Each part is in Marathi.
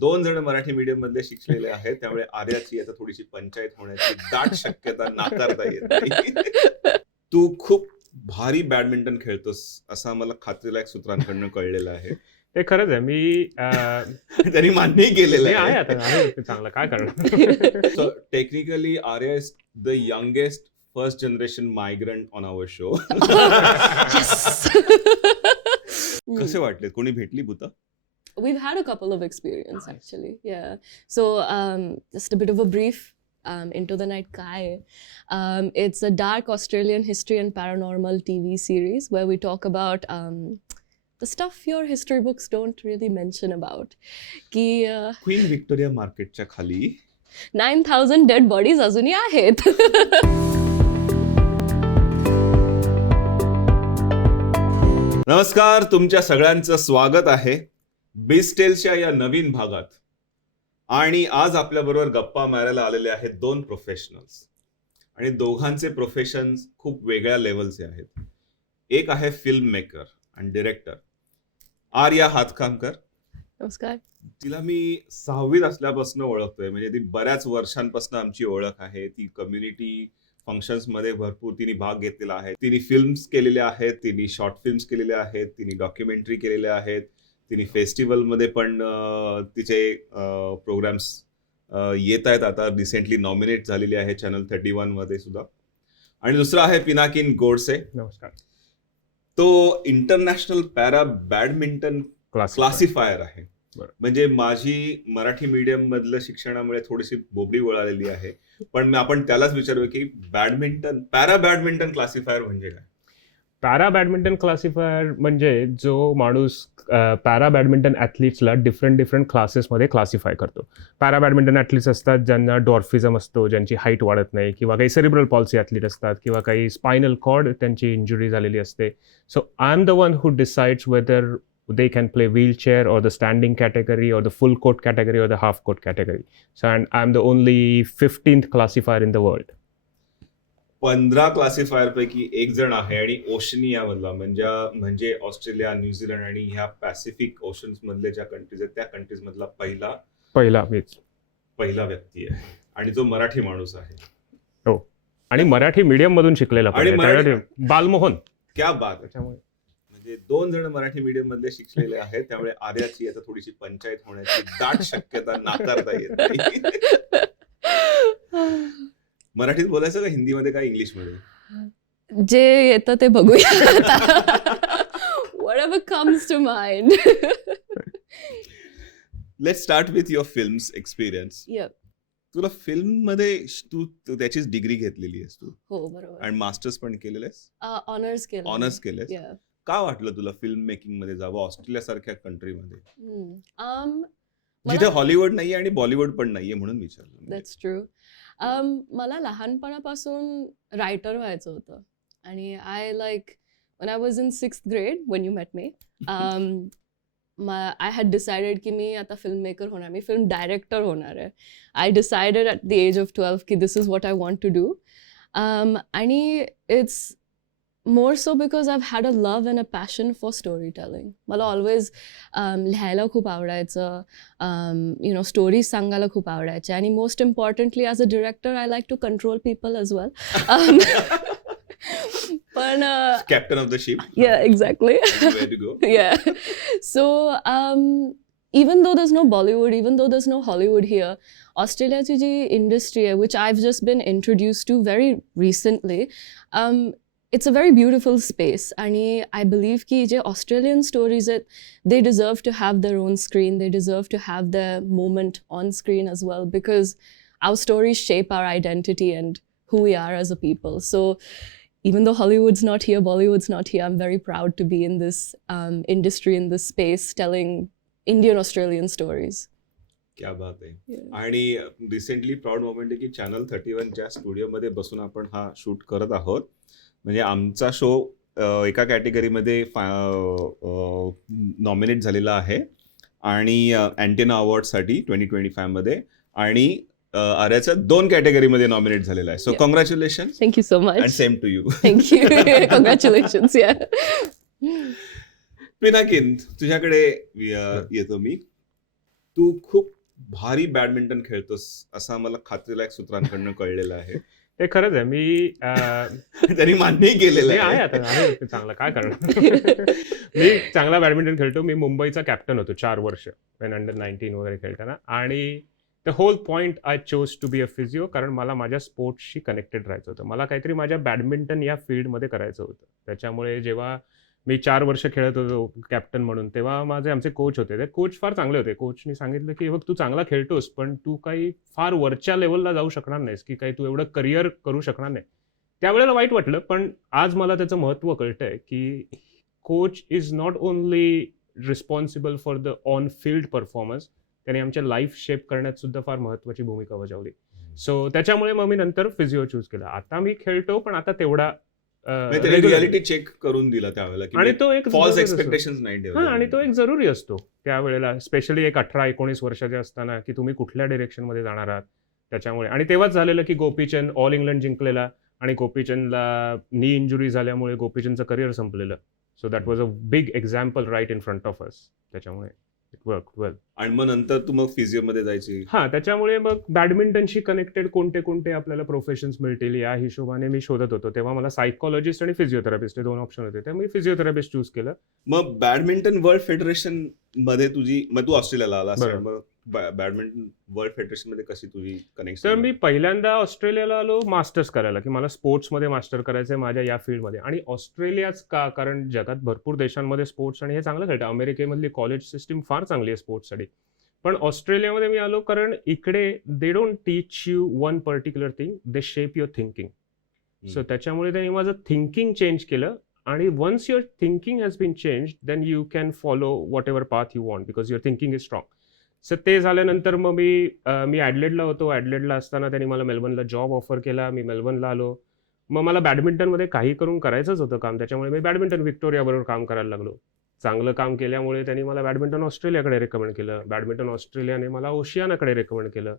2 जण मराठी मीडियम मधले शिकलेले आहेत, त्यामुळे आर्याची आता थोडीशी पंचायत होण्याची दाट शक्यता नाकारता येत नाही. तू खूप भारी बॅडमिंटन खेळतोस असं आम्हाला खात्रीलायक सूत्रांकडनं कळलेलं आहे. ते खरंच आहे. मी त्यांनी मान्यही केलेलं आहे आहे. आता आहे ते चांगलं काय करणार. So technically, Arya is the youngest first generation migrant on our show. कसे वाटले? कोणी भेटली भूता? We've had a couple of experience actually. Yeah. So just a bit of a brief Into the Night Kai. It's a dark Australian history and paranormal TV series where we talk about the stuff your history books don't really mention about. की क्वीन व्हिक्टोरिया मार्केटच्या खाली 9,000 डेड बॉडीज अजूनही आहेत. नमस्कार, तुमच्या सगळ्यांचं स्वागत आहे बिस्टेल्सच्या या नवीन भागात. आणि आज आपल्याबरोबर गप्पा मारायला आलेले आहेत 2 प्रोफेशनल्स आणि दोघांचे प्रोफेशन्स खूप वेगळ्या लेवलचे आहेत. एक आहे फिल्म मेकर आणि डिरेक्टर आर्या हातकामकर. नमस्कार. तिला मी 6वीत असल्यापासून ओळखतोय, म्हणजे ती बऱ्याच वर्षांपासून आमची ओळख आहे. ती कम्युनिटी फंक्शन्स मध्ये भरपूर तिने भाग घेतलेला आहे. तिने फिल्म्स केलेल्या आहेत, तिने शॉर्ट फिल्म्स केलेल्या आहेत, तिने डॉक्युमेंटरी केलेल्या आहेत, तिने फेस्टिवलमध्ये पण तिचे प्रोग्राम्स येत आहेत. आता रिसेंटली नॉमिनेट झालेली आहे चॅनल 31 मध्ये सुद्धा. आणि दुसरा आहे पिनाकिन गोडसे. नमस्कार. तो इंटरनॅशनल पॅरा बॅडमिंटन क्लासिफायर आहे. म्हणजे माझी मराठी मीडियम मधलं शिक्षणामुळे थोडीशी बोबडी वळालेली आहे, पण आपण त्यालाच विचारूया की पॅरा बॅडमिंटन क्लासिफायर म्हणजे काय? पॅरा बॅडमिंटन क्लासिफायर म्हणजे जो माणूस पॅरा बॅडमिंटन ॲथलीट्सला डिफरंट क्लासेसमध्ये क्लासिफाय करतो. पॅरा बॅडमिंटन ॲथलीट्स असतात ज्यांना डॉर्फिझम असतो, ज्यांची हाईट वाढत नाही, किंवा काही सेरिब्रल पॉल्सी ॲथलीट असतात, किंवा काही स्पायनल कॉर्ड त्यांची इंजुरी झालेली असते. So I am the one who decides whether they can play wheelchair or the standing category or the full court category or the half court category. So and I'm the only 15th classifier in the world. 15 classifier पैकी एक जण आहे आणि ओशनिया मधला म्हणजे ऑस्ट्रेलिया, न्यूझीलंड आणि ह्या पॅसिफिक ओशन्स मधले ज्या कंट्रीज आहेत त्या कंट्रीज मधला पहिला व्यक्ती आहे आणि जो मराठी माणूस आहे. हो, आणि मराठी मीडियम मधून शिकलेला बालमोहन. क्या बात. त्याच्यामुळे 2 जण मराठी मीडियम मधले शिकलेले आहेत, त्यामुळे आर्याची आता थोडीशी पंचायत होण्याची दाट शक्यता नाकारता येत नाही. मराठीत बोलायचं का हिंदीमध्ये का इंग्लिशमध्ये? जे येतं ते बघूया. Whatever comes to mind. Let's start with your films experience. Yeah. तुला फिल्म मध्ये तू त्याचीच डिग्री घेतलेली आहेस तू? हो, बरोबर. आणि मास्टर्स पण केलेलं आहेस? ऑनर्स केलेस. का वाटलं तुला फिल्म मेकिंग मध्ये जावं ऑस्ट्रेलिया सारख्या कंट्रीमध्ये, जिथे हॉलिवूड नाहीये आणि बॉलिवूड पण नाहीये, म्हणून विचारलं. That's true. मला लहानपणापासून रायटर व्हायचं होतं आणि I when I was in 6th grade when you met me, I had decided की मी आता फिल्म मेकर होणार, मी फिल्म डायरेक्टर होणार आहे. I decided at the age of 12 की this is what I want to do. आणि it's more so because I've had a love and a passion for storytelling. मला ऑलवेज लिहायला खूप आवडायचं, स्टोरीज सांगायला खूप आवडायच्या, आणि most importantly as a director I like to control people as well. पण captain of the ship. Yeah, exactly. Where to go. Yeah. So even though there's no Bollywood, even though there's no Hollywood here, Australiaची जी इंडस्ट्री आहे, which I've just been introduced to very recently, it's a very beautiful space. And I believe ki je Australian stories, they deserve to have their own screen. They deserve to have their moment on screen as well, because our stories shape our identity and who we are as a people. So even though Hollywood's not here, Bollywood's not here, I'm very proud to be in this industry, in this space, telling Indian Australian stories. क्या बात आहे. आणि रिसेंटली प्राऊड मोमेंट आहे की चॅनल 31 च्या स्टुडिओमध्ये बसून आपण हा शूट करत आहोत. म्हणजे आमचा शो एका कॅटेगरीमध्ये नॉमिनेट झालेला आहे आणि अँटेना अवॉर्डसाठी 2025 मध्ये, आणि आर्याच्या 2 कॅटेगरीमध्ये नॉमिनेट झालेला आहे. So congratulation. Thank you so much. And same to you. Thank you. Congratulations. Pinakin, तुझ्याकडे येतो मी. तू खूप भारी बॅडमिंटन खेळतोस असं आम्हाला खात्रीलायक सूत्रांकडनं कळलेलं आहे. ते खरंच आहे. मी त्यांनी मान्यही केलेलं मी आहे आहे. आता आहे ते चांगलं काय करणार. मी चांगला बॅडमिंटन खेळतो. मी मुंबईचा कॅप्टन होतो 4 वर्ष वेन अंडर 19 वगैरे खेळताना. आणि the whole point I chose to be a physio, कारण मला माझ्या स्पोर्ट्सशी कनेक्टेड राहायचं होतं. मला काहीतरी माझ्या बॅडमिंटन या फील्डमध्ये करायचं होतं. त्याच्यामुळे जेव्हा मी 4 वर्ष खेळत होतो कॅप्टन म्हणून, तेव्हा आमचे कोच होते. ते कोच फार चांगले होते. कोचनी सांगितलं की बघ तू चांगला खेळतोस, पण तू काही फार वरच्या लेवलला जाऊ शकणार नाहीस, की काही तू एवढं करिअर करू शकणार नाही. त्यावेळेला वाईट वाटलं, पण आज मला त्याचं महत्त्व कळतंय की coach is not only responsible for the on field performance, त्याने आमच्या लाईफ शेप करण्यात सुद्धा फार महत्त्वाची भूमिका बजावली. सो त्याच्यामुळे मग मी नंतर फिजिओ चूज केला. आता मी खेळतो, पण आता तेवढा रियालिटी चेक करून दिला त्यावेळेला आणि तो एक फॉल्स जरुरी असतो. एक्सपेक्टेशन्स नाही हां, आणि तो ठेवले. एक जरुरी असतो त्यावेळेला, स्पेशली एक 18-19 वर्षाचे असताना, की तुम्ही कुठल्या डिरेक्शनमध्ये जाणार आहात त्याच्यामुळे. आणि तेव्हाच झालेलं की गोपीचंद ऑल इंग्लंड जिंकलेला आणि गोपीचंदला नी इंजुरी झाल्यामुळे गोपीचंदचं करिअर संपलेलं. So that was a big example right in front of us. त्याच्यामुळे इट वर्क वेल. आणि मग नंतर तू मग फिजिओमध्ये जायची. हां, त्याच्यामुळे मग बॅडमिंटनशी कनेक्टेड कोणते आपल्याला प्रोफेशन्स मिळतील या हिशोबाने मी शोधत होतो. तेव्हा मला सायकॉलॉजिस्ट आणि फिजिओथेरपिस्ट हे 2 ऑप्शन होते. तर मी फिजिओथेरपिस्ट चूज केलं. मग बॅडमिंटन वर्ल्ड फेडरेशन मध्ये मग तू ऑस्ट्रेलियाला आला बरोबर. मग बॅडमिंटन वर्ल्ड फेडरेशन मध्ये कशी तुझी तर कनेक्शन? मी पहिल्यांदा ऑस्ट्रेलियाला आलो मास्टर्स करायला, की मला स्पोर्ट्समध्ये मास्टर करायचं आहे माझ्या या फील्डमध्ये. आणि ऑस्ट्रेलियाच का? कारण जगात भरपूर देशांमध्ये स्पोर्ट्स आणि हे चांगलं खेळतं. अमेरिकेमधली कॉलेज सिस्टीम फार चांगली आहे स्पोर्ट्ससाठी. पण ऑस्ट्रेलियामध्ये मी आलो कारण इकडे they don't teach you one particular thing, they shape your thinking. So त्याच्यामुळे त्यांनी माझं थिंकिंग चेंज केलं. आणि once your thinking has been change, then you can follow whatever path you want, because your thinking is strong. So ते झाल्यानंतर मग मी ॲडलेडला होतो. ॲडलेडला असताना त्यांनी मला मेलबर्नला जॉब ऑफर केला. मी मेलबर्नला आलो. मग मला बॅडमिंटनमध्ये काही करून करायचंच होतं काम. त्याच्यामुळे मी बॅडमिंटन व्हिक्टोरियाबरोबर काम करायला लागलो. चांगलं काम केल्यामुळे त्यांनी मला बॅडमिंटन ऑस्ट्रेलियाकडे रेकमेंड केलं. बॅडमिंटन ऑस्ट्रेलियाने मला ओशियानाकडे रेकमेंड केलं.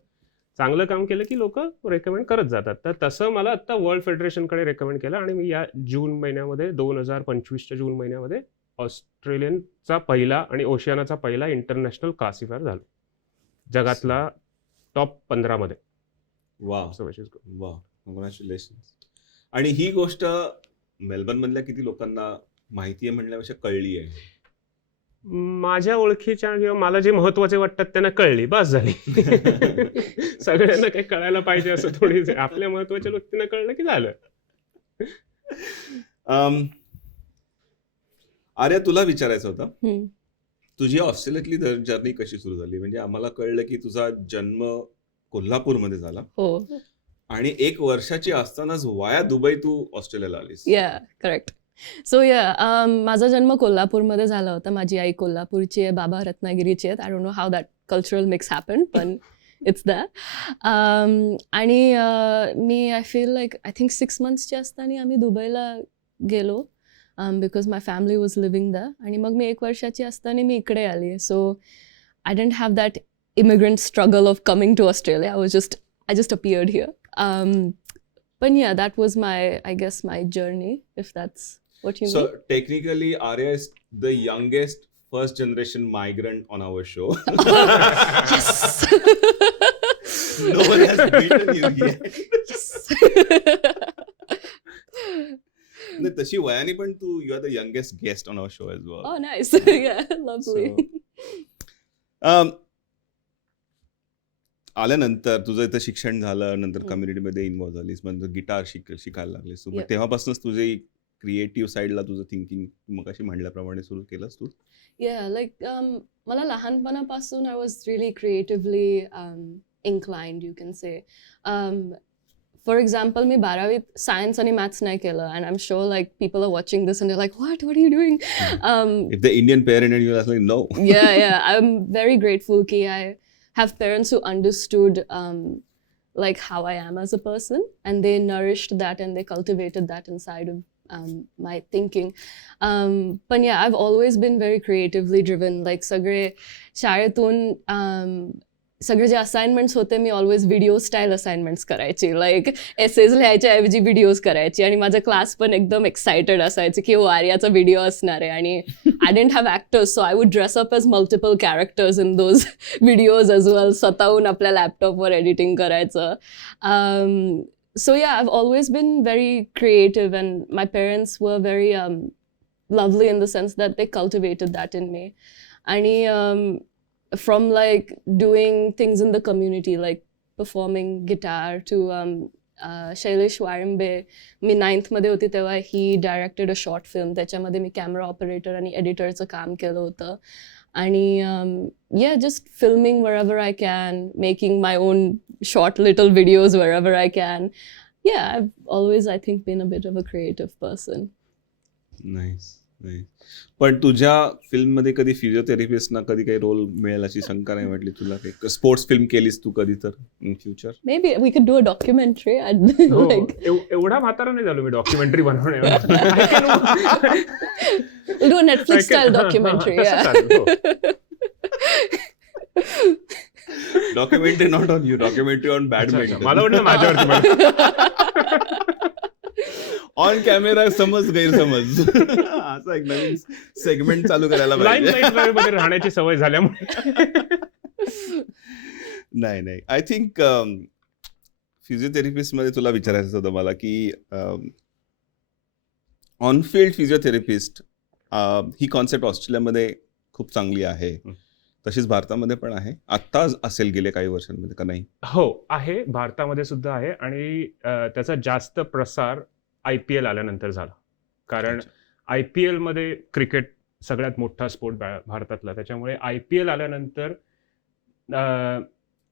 चांगलं काम केलं की लोक रेकमेंड करत जातात. तर तसं मला आत्ता वर्ल्ड फेडरेशनकडे रेकमेंड केलं आणि मी या जून महिन्यामध्ये 2025च्या जून महिन्यामध्ये ऑस्ट्रेलियनचा पहिला आणि ओशियानाचा पहिला इंटरनॅशनल क्लासिफायर झालो, जगातला टॉप 15 मध्ये. वा So which is good. वा, कॉंग्रॅच्युलेशन. आणि ही गोष्ट मेलबर्न मधल्या किती लोकांना माहिती आहे म्हणल्यापेक्षा कळली आहे? माझ्या ओळखीच्या किंवा मला जे महत्वाचे वाटतात त्यांना कळली, बस झाली. सगळ्यांना काही कळायला पाहिजे असं थोडीच आहे. आपल्या महत्वाच्या व्यक्तींना कळलं की झालं. आर्या, तुला विचारायचं होतं, हम्म. तुझी ऑस्ट्रेलियातली जर्नी कशी सुरू झाली? म्हणजे आम्हाला कळलं की तुझा जन्म कोल्हापूरमध्ये झाला हो. आणि 1 वर्षाची असतानाच वाया दुबई तू ऑस्ट्रेलियाला आलीस. या करेक्ट. सो या माझा जन्म कोल्हापूरमध्ये झाला होता. माझी आई कोल्हापूरची आहे, बाबा रत्नागिरीची आहेत. I don't know how that cultural mix happen, पण इट्स दॅट. आणि मी I feel like I think 6 monthsची असताना आम्ही दुबईला गेलो because my family was living there. आणि मग मी 1 वर्षाची असताना मी इकडे आली. So I don't have that immigrant struggle of coming to Australia. I just appeared here. But yeah, that was I guess my journey, if that's what you So mean. technically, Arya is the youngest first generation migrant on our show. Yes. No one has beaten you yet. Yes. नाही, तशी वयाने पण तू you are the youngest guest on our show as well. Oh, nice. Yeah, lovely. आल्यानंतर तुझं इथं शिक्षण झालं, नंतर हम्म. कम्युनिटीमध्ये इन्व्हॉल्व झालीस, मग गिटार शिकायला लागलीस. Yeah. तेव्हापासूनच तुझे क्रिएटिव्ह साईडला तुझं थिंकिंग मग अशी म्हणल्याप्रमाणे सुरू केलंस तू? Yeah, like मला लहानपणापासून I was really creatively inclined, you can say. For example, मी 12वीत सायन्स आणि मॅथ्स नाही केलं, and I'm sure like people are watching this and they're like, what are you doing? If the Indian parent and you're like, no. Yeah, I'm very grateful कि I have parents who understood like how I am as a person, and they nourished that and they cultivated that inside of my thinking. But yeah, I've always been very creatively driven. Like सगळे शाळेतून सगळे जे असाइनमेंट्स होते me always video style assignments करायची. लाईक एसेज लिहायच्या ऐवजी व्हिडिओज करायची. आणि माझा क्लास पण एकदम एक्सायटेड असायचं की आर्याचा व्हिडिओ असणार आहे. आणि I didn't have actors, so I would dress up as multiple characters in those videos as well. स्वतःहून आपल्या लॅपटॉपवर एडिटिंग करायचं. So yeah, I've always been very creative, and my parents were very lovely in the sense that they cultivated that in me. And from like doing things in the community, like performing guitar, to Shailesh Walimbe, me 9th मध्ये होती तेव्हा ही डायरेक्टेड अ शॉर्ट फिल्म, त्याच्यामध्ये मी कॅमेरा ऑपरेटर आणि एडिटरचं काम केलं होतं. आणि yeah, just filming wherever I can, making my own short little videos wherever I can. Yeah, I've always, I think, been a bit of a creative person. Nice. पण तुझ्या फिल्ममध्ये कधी फिजिओथेरपिस्टना कधी काही रोल मिळेल अशी शंका नाही वाटली तुला? काही स्पोर्ट्स फिल्म केलीस तू कधी तर in future? Maybe we could do a documentary. हो, Like, एवढा म्हातारा नाही झालो मी डॉक्युमेंटरी बनवणे. we'll do a Netflix style documentary. Yeah. Documentary not on you, documentary on badminton. मला वाटलं माझ्यावरती. ऑन कॅमेरा समज गैरसमज असा एक नवीन सेगमेंट चालू करायला लाईन पाहिजे. लाईट मध्ये राहण्याची सवय झाल्यामुळे. नाही आय थिंक फिजिओथेरपिस्ट मध्ये तुला विचारायचं होतं मला की ऑनफिल्ड फिजिओथेरपिस्ट ही कॉन्सेप्ट ऑस्ट्रेलियामध्ये खूप चांगली आहे, तशीच भारतामध्ये पण आहे. आत्ता असेल गेले काही वर्षांमध्ये का नाही? हो आहे, भारतामध्ये सुद्धा आहे. आणि त्याचा जास्त प्रसार IPL आल्यानंतर झाला. कारण IPL मध्ये क्रिकेट सगळ्यात मोठा स्पोर्ट भारतातला, त्याच्यामुळे IPL आल्यानंतर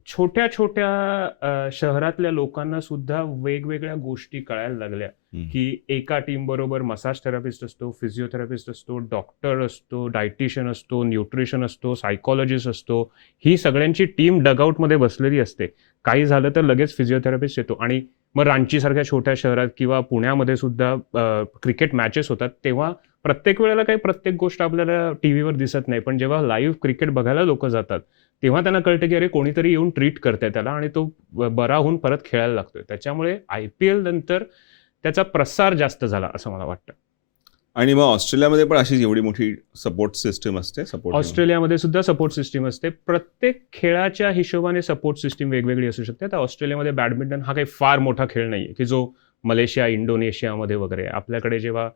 छोट्या छोट्या शहरातल्या लोकांना सुद्धा वेगवेगळ्या गोष्टी कळायला लागल्या की एका टीम बरोबर मसाज थेरपिस्ट असतो, फिजिओथेरपिस्ट असतो, डॉक्टर असतो, डायटिशियन असतो, न्यूट्रिशन असतो, सायकॉलॉजिस्ट असतो. ही सगळ्यांची टीम डगआउटमध्ये बसलेली असते. काही झालं तर लगेच फिजिओथेरपिस्ट येतो. आणि मग रांचीसारख्या छोट्या शहरात किंवा पुण्यामध्ये सुद्धा क्रिकेट मॅचेस होतात, तेव्हा प्रत्येक वेळेला काही प्रत्येक गोष्ट आपल्याला टीव्हीवर दिसत नाही, पण जेव्हा लाईव्ह क्रिकेट बघायला लोक जातात तेव्हा त्यांना कळतं की अरे कोणीतरी येऊन ट्रीट करतंय त्याला आणि तो बरा होऊन परत खेळायला लागतोय. त्याच्यामुळे IPL नंतर त्याचा प्रसार जास्त झाला असं मला वाटतं. आणि मग ऑस्ट्रेलियामध्ये पण अशी एवढी मोठी सपोर्ट सिस्टम असते? ऑस्ट्रेलियामध्ये सुद्धा सपोर्ट सिस्टीम असते. प्रत्येक खेळाच्या हिशोबाने सपोर्ट सिस्टीम वेगवेगळी असू शकते. आता ऑस्ट्रेलियामध्ये बॅडमिंटन हा काही फार मोठा खेळ नाहीये की जो मलेशिया, इंडोनेशियामध्ये वगैरे. आपल्याकडे जेव्हा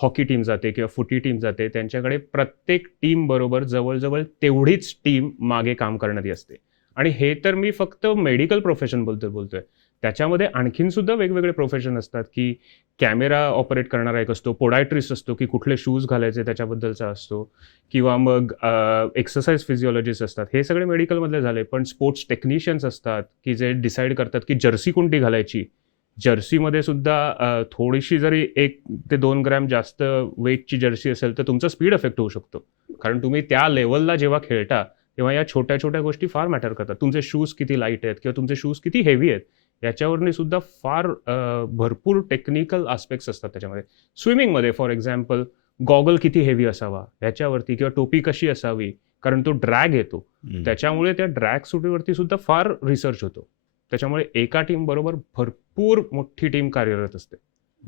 हॉकी टीम जाते किंवा फुटी टीम जाते, त्यांच्याकडे प्रत्येक टीम बरोबर जवळजवळ तेवढीच टीम मागे काम करणारी असते. आणि हे तर मी फक्त मेडिकल प्रोफेशन बोलतोय. त्याच्यामध्ये आणखीन सुद्धा वेगवेगळे प्रोफेशन असतात की कॅमेरा ऑपरेट करणारा एक असतो, पोडायट्रिस्ट असतो की कुठले शूज घालायचे त्याच्याबद्दलचा असतो, किंवा मग एक्सरसाइज फिजिओलॉजिस्ट असतात. हे सगळे मेडिकलमधले झाले. पण स्पोर्ट्स टेक्निशियन्स असतात की जे डिसाईड करतात की जर्सी कोणती घालायची. जर्सीमध्ये सुद्धा थोडीशी जरी 1 ते 2 ग्रॅम जास्त वेटची जर्सी असेल तर तुमचा स्पीड अफेक्ट होऊ शकतो. कारण तुम्ही त्या लेवलला जेव्हा खेळता तेव्हा या छोट्या छोट्या गोष्टी फार मॅटर करतात. तुमचे शूज किती लाईट आहेत किंवा तुमचे शूज किती हेवी आहेत याच्यावरनी सुद्धा फार भरपूर टेक्निकल आस्पेक्ट्स असतात त्याच्यामध्ये. स्विमिंगमध्ये फॉर एक्झाम्पल गॉगल किती हेवी असावा ह्याच्यावरती, किंवा टोपी कशी असावी, कारण तो ड्रॅग येतो. त्याच्यामुळे त्या ड्रॅग सुटीवरती सुद्धा फार रिसर्च होतो. त्याच्यामुळे एका टीम बरोबर भरपूर मोठी टीम कार्यरत असते.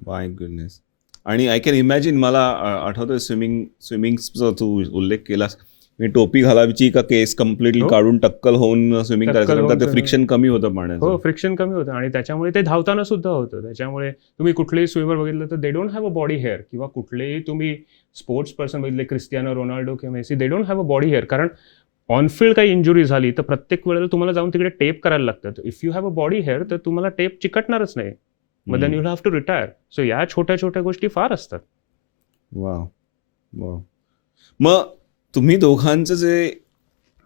माय गुडनेस. आणि आय कॅन इमॅजिन, मला आठवतंय स्विमिंगचा तू उल्लेख केलास, मी टोपी घालायची का केस कम्प्लिटली काढून टक्कल होऊन स्विमिंग करायचं, कारण ते फ्रिक्शन कमी होतं पाण्याचं. हो, फ्रिक्शन कमी होतं आणि त्याच्यामुळे ते धावताना सुद्धा होतं. त्याच्यामुळे तुम्ही कुठलेही स्विमर बघितलं तर they don't have a body hair, किंवा कुठलेही तुम्ही स्पोर्ट्स पर्सन बघितले, क्रिस्टियानो रोनाल्डो किंवा Messi, they don't have a body hair. कारण ऑनफिल्ड काही इंजुरी झाली तर प्रत्येक वेळेला तुम्हाला जाऊन तिकडे टेप करायला लागतं. If you have a body hair तर तुम्हाला टेप चिकटणारच नाही, मग then you have to retire. So या छोट्या छोट्या गोष्टी फार असतात. वाव. मग तुम्ही दोघांचं जे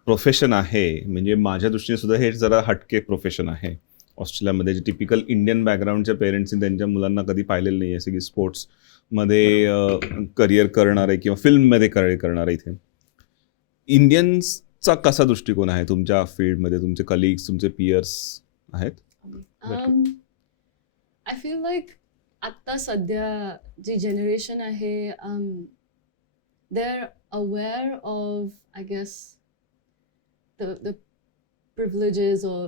प्रोफेशन आहे, म्हणजे माझ्या दृष्टीने सुद्धा हे जरा हटके प्रोफेशन आहे ऑस्ट्रेलियामध्ये, जे टिपिकल इंडियन बॅकग्राऊंडच्या पेरेंट्सनी त्यांच्या मुलांना कधी पाहिलेलं नाही आहे, की स्पोर्ट्समध्ये करिअर करणारे किंवा फिल्ममध्ये करिअर करणारे. इथे इंडियन्सचा कसा दृष्टिकोन आहे तुमच्या फील्डमध्ये? तुमचे कलिग्स, तुमचे पियर्स आहेत? आय फील लाईक आत्ता सध्या जी जनरेशन आहे, they are aware of, I guess, the privileges or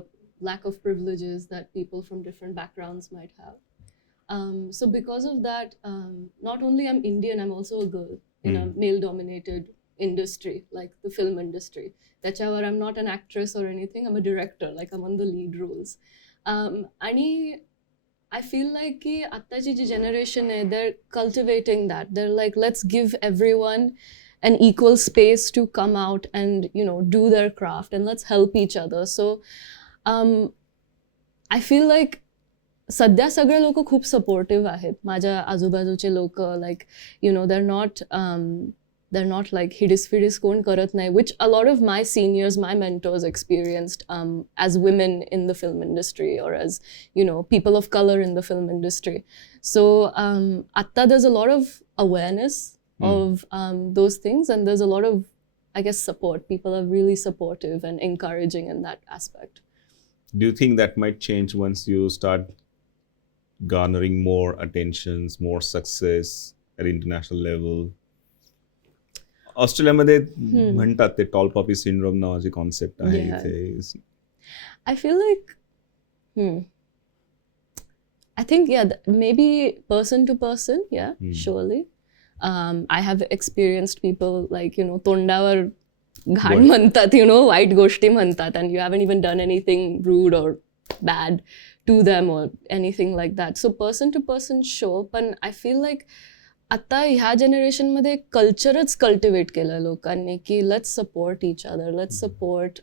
lack of privileges that people from different backgrounds might have. So because of that, not only I'm Indian, I'm also a girl. in a male-dominated industry like the film industry. त्याच्यावर I'm not an actress or anything. I'm a director. Like I'm on the lead roles. आणि I feel like की आत्ताची जी generation आहे, they're cultivating that. They're like, let's give everyone an equal space to come out and, you know, do their craft and let's help each other. So I feel like सध्या सगळे लोक खूप सपोर्टिव्ह आहेत. माझ्या आजूबाजूचे लोक like you know they're not like hidis कोण करत नाही, which a lot of my seniors, my mentors experienced as women in the film industry or as, you know, people of color in the film industry. So atta there's a lot of awareness of those things, and there's a lot of, I guess, support. People are really supportive and encouraging in that aspect. Do you think that might change once you start garnering more attentions, more success at international level? ऑस्ट्रेलियामध्ये म्हणतात ते टॉल पॉपी सिंड्रोम नावाची कॉन्सेप्ट आहे इथे. I feel like, I think, yeah, maybe person to person, yeah, surely. I have experienced people like, you know, तोंडावर घाण म्हणतात, you know, वाईट गोष्टी म्हणतात, and you haven't even done anything rude or bad to them or anything like that. So person to person sure, पण I feel like आता ह्या जनरेशनमध्ये कल्चरच कल्टिवेट केलं लोकांनी की let's support each other, let's support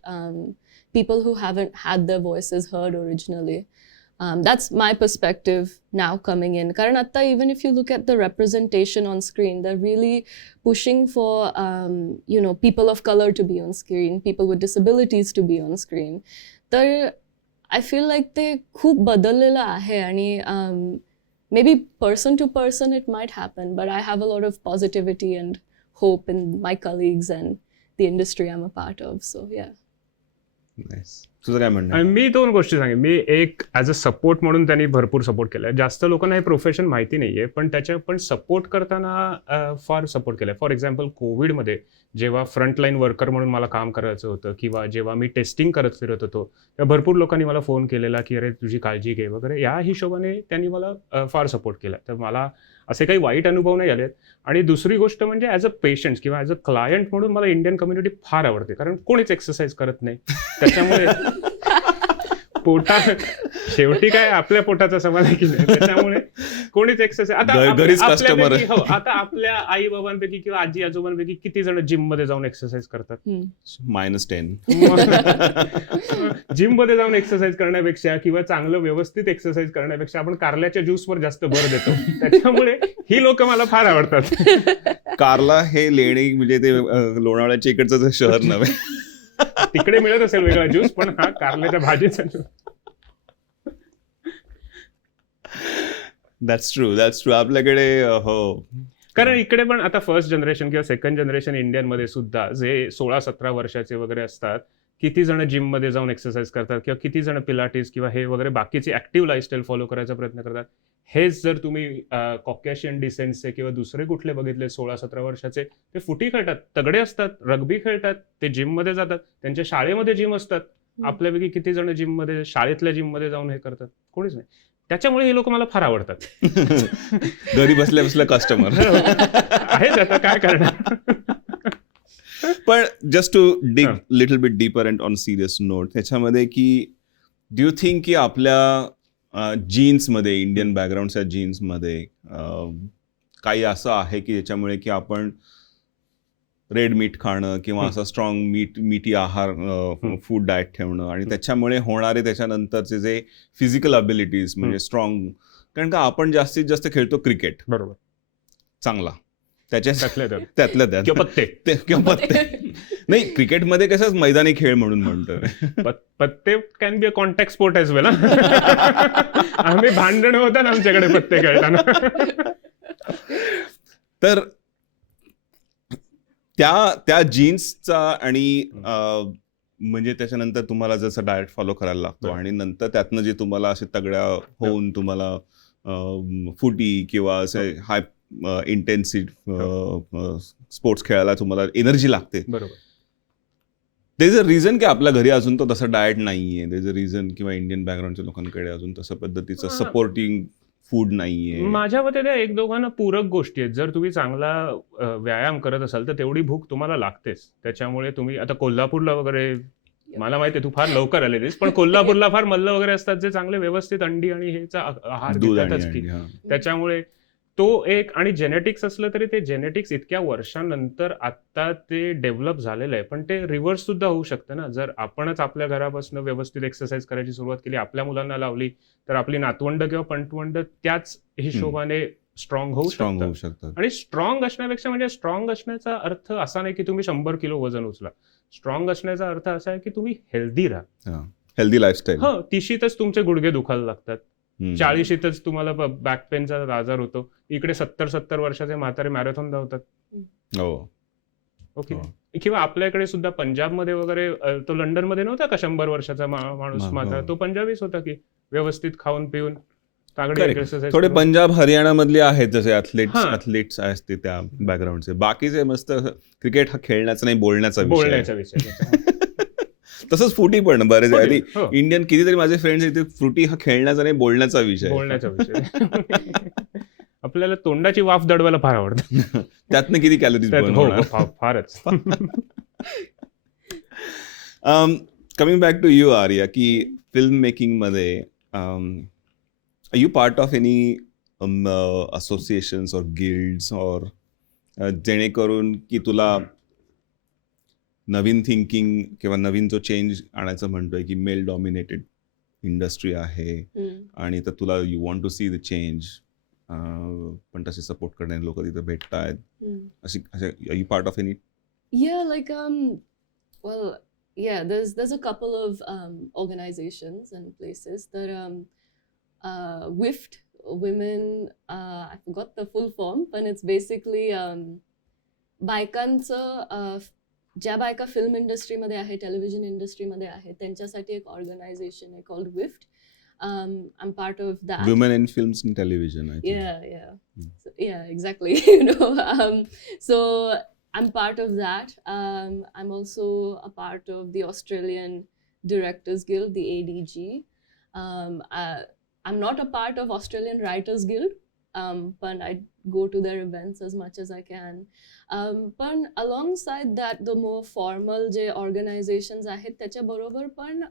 people who haven't had their voices heard originally. That's my perspective now coming in. Karan atta, even if you look at the representation on screen, they're really pushing for, you know, people of color to be on screen, people with disabilities to be on screen. So I feel like they खूप बदललेलं आहे आणि maybe person to person it might happen, but I have a lot of positivity and hope in my colleagues and the industry I'm a part of. So yeah. Nice. तुझं काय म्हणणं आहे? मी दोन गोष्टी सांगेन. मी एक ॲज अ सपोर्ट म्हणून त्यांनी भरपूर सपोर्ट केलाय. जास्त लोकांना हे प्रोफेशन माहिती नाहीये, पण सपोर्ट करताना फार सपोर्ट केलाय. फॉर एक्झाम्पल कोविडमध्ये जेव्हा फ्रंटलाईन वर्कर म्हणून मला काम करायचं होतं किंवा जेव्हा मी टेस्टिंग करत फिरत होतो तेव्हा भरपूर लोकांनी मला फोन केलेला की अरे तुझी काळजी घे वगैरे. या हिशोबाने त्यांनी मला फार सपोर्ट केला. तर मला असे काही वाईट अनुभव नाही आलेत. आणि दुसरी गोष्ट म्हणजे ॲज अ पेशंट किंवा ॲज अ क्लायंट म्हणून मला इंडियन कम्युनिटी फार आवडते, कारण कोणीच एक्सरसाइज करत नाही. त्याच्यामुळे शेवटी काय आपल्या पोटाचा सवाल आहे की नाही, त्याच्यामुळे कोणीच एक्सरसाइज आता आपल्या आई बाबांपैकी किंवा आजी आजोबांपैकी किती जण जिम मध्ये जाऊन एक्सरसाइज करतात? -10. जिम मध्ये जाऊन एक्सरसाइज करण्यापेक्षा किंवा चांगलं व्यवस्थित एक्सरसाइज करण्यापेक्षा आपण कारल्याच्या ज्यूसवर जास्त भर देतो. त्याच्यामुळे ही लोक मला फार आवडतात. कारला हे लेणी म्हणजे ते लोणावळ्याच्या इकडचं शहर नव्हे, तिकडे मिळत असेल वेगळा ज्यूस, पण हा कारल्याच्या भाजीचा ज्यूस. That's true. आपल्याकडे हो, कारण इकडे पण आता फर्स्ट जनरेशन किंवा सेकंड जनरेशन इंडियनमध्ये सुद्धा जे 16-17 वर्षाचे वगैरे असतात, किती जण जिम मध्ये जाऊन एक्सरसाइज करतात किंवा किती जण पिलाटीस किंवा हे वगैरे बाकीचे ऍक्टिव्ह लाईफस्टाईल फॉलो करायचा प्रयत्न करतात. हेच जर तुम्ही कॉकॅशियन डिसेंटचे किंवा दुसरे कुठले बघितले 16-17 वर्षाचे, ते फुटी खेळतात, तगडे असतात, रग्बी खेळतात, ते जिम मध्ये जातात, त्यांच्या शाळेमध्ये जिम असतात. आपल्यापैकी किती जण जिम मध्ये, शाळेतल्या जिम मध्ये जाऊन हे करतात? कोणीच नाही. त्याच्यामुळे हे लोक मला फार आवडतात. घरी बसल्या बसल्या कस्टमर आहेच, आता काय करणार. पण just to dig little bit deeper and on serious note, त्याच्यामध्ये की डू यू थिंक की आपल्या जीन्समध्ये, इंडियन बॅकग्राऊंडच्या जीन्समध्ये काही असं आहे की ज्याच्यामुळे की आपण रेड मीट खाणं किंवा असं स्ट्रॉंग मीठी आहार, फूड डाएट ठेवणं, आणि त्याच्यामुळे होणारे त्याच्यानंतरचे जे फिजिकल अबिलिटीज म्हणजे स्ट्रॉंग, कारण का आपण जास्तीत जास्त खेळतो क्रिकेट, बरोबर, चांगला, त्यातल्या त्यात किंवा पत्ते नाही, क्रिकेटमध्ये कसं मैदानी खेळ म्हणून म्हणतोय. पत्ते can be a contact sport as well. आम्ही भांडण होतात आमच्याकडे पत्ते खेळताना. तर त्या जीन्सचा आणि म्हणजे त्याच्यानंतर तुम्हाला जसं डाएट फॉलो करायला लागतो आणि नंतर त्यातनं जे तुम्हाला असे तगड्या होऊन तुम्हाला फुटी किंवा असे हाय इंटेन्सिटी स्पोर्ट्स खेळायला तुम्हाला एनर्जी लागते. बरोबर. देयर इज अ रिझन की आपल्या घरी अजून तो तसं डाएट नाहीये. देयर इज अ रिझन किंवा इंडियन बॅकग्राऊंडच्या लोकांकडे अजून तसं पद्धतीचं सपोर्टिंग फूड नाहीये. माझ्या मते त्या एक दोघांना पूरक गोष्टी आहेत. जर तुम्ही चांगला व्यायाम करत असाल तर तेवढी भूक तुम्हाला लागतेच. त्याच्यामुळे तुम्ही आता कोल्हापूरला वगैरे, मला माहिती आहे तू फार लवकर आलेलीस, पण कोल्हापूरला फार मल्ल वगैरे असतात जे चांगले व्यवस्थित अंडी आणि हेचा आहार दूध आणि घेतातच की. अंडी, हा. त्याच्यामुळे तो एक, आणि जेनेटिक्स असलं तरी ते जेनेटिक्स इतक्या वर्षांनंतर आता ते डेव्हलप झालेलं आहे, पण ते रिव्हर्स सुद्धा होऊ शकतं ना. जर आपणच आपल्या घरापासून व्यवस्थित एक्सरसाइज करायची सुरुवात केली, आपल्या मुलांना लावली, तर आपली नातवंड किंवा पंटवंड त्याच हिशोबाने स्ट्रॉंग होऊ स्ट्रॉंग होऊ शकतात. शकतात. आणि स्ट्रॉंग असण्यापेक्षा, म्हणजे स्ट्रॉंग असण्याचा अर्थ असा नाही की तुम्ही 100 किलो वजन उचला. स्ट्रॉंग असण्याचा अर्थ असा आहे की तुम्ही हेल्दी राहा. Healthy lifestyle. 30शीतच तुमचे गुडघे दुखायला लागतात, 40शीतच तुम्हाला बॅक पेनचा आजार होतो. इकडे 70 वर्षाचे म्हातारे मॅरेथॉन धावतात. हो. ओके. हो. किंवा आपल्याकडे सुद्धा पंजाबमध्ये वगैरे तो लंडनमध्ये नव्हता का 100 वर्षाचा माणूस हो. म्हातारा, तो पंजाबीच होता की व्यवस्थित खाऊन पिऊन तागडी Correct. एक्सरसाइज थोडे पंजाब हरियाणा मधले आहेत जसे हा. ऍथलीट्स असते त्या बॅकग्राऊंडचे. बाकीचे मस्त क्रिकेट हा खेळण्याचा नाही बोलण्याचा विषय बोलण्याचा आहे. विषय. तसंच फुटी पण बरेच हो. आधी इंडियन कितीतरी माझे फ्रेंड्स इथे फ्रुटी हा खेळण्याचा नाही बोलण्याचा विषय आहे. बोलण्याचा विषय. आपल्याला तोंडाची वाफ दडवायला फार आवडतं. त्यातनं किती कॅलरीज त्यात बर्न हो, होणार. फारच. Coming back to you Arya, की फिल्म मेकिंग मध्ये are you part of any associations or guilds or जेणेकरून की तुला नवीन थिंकिंग किंवा नवीन जो चेंज आणायचं म्हणतोय की मेल डॉमिनेटेड इंडस्ट्री आहे आणि तर तुला you want to see the change, पण तसे सपोर्ट करणारे लोक तिथे भेटतायत, अशी you part of any? Yeah, like well, yeah, there's a couple of organizations and places that WIFT, women, I forgot the full form, but it's basically बायकांचं, ज्या बायका फिल्म इंडस्ट्रीमध्ये आहे, टेलिव्हिजन इंडस्ट्रीमध्ये आहे, त्यांच्यासाठी एक ऑर्गनायझेशन आहे called WIFT. I'm part of that. Women in Films and Television, I think. Yeah. So, yeah, exactly. You know, so I'm part of that. I'm also a part of the Australian Directors Guild, the ADG. I'm not a part of Australian Writers Guild, but I go to their events as much as I can. पण alongside that, the more formal जे organizations आहेत त्याच्याबरोबर पण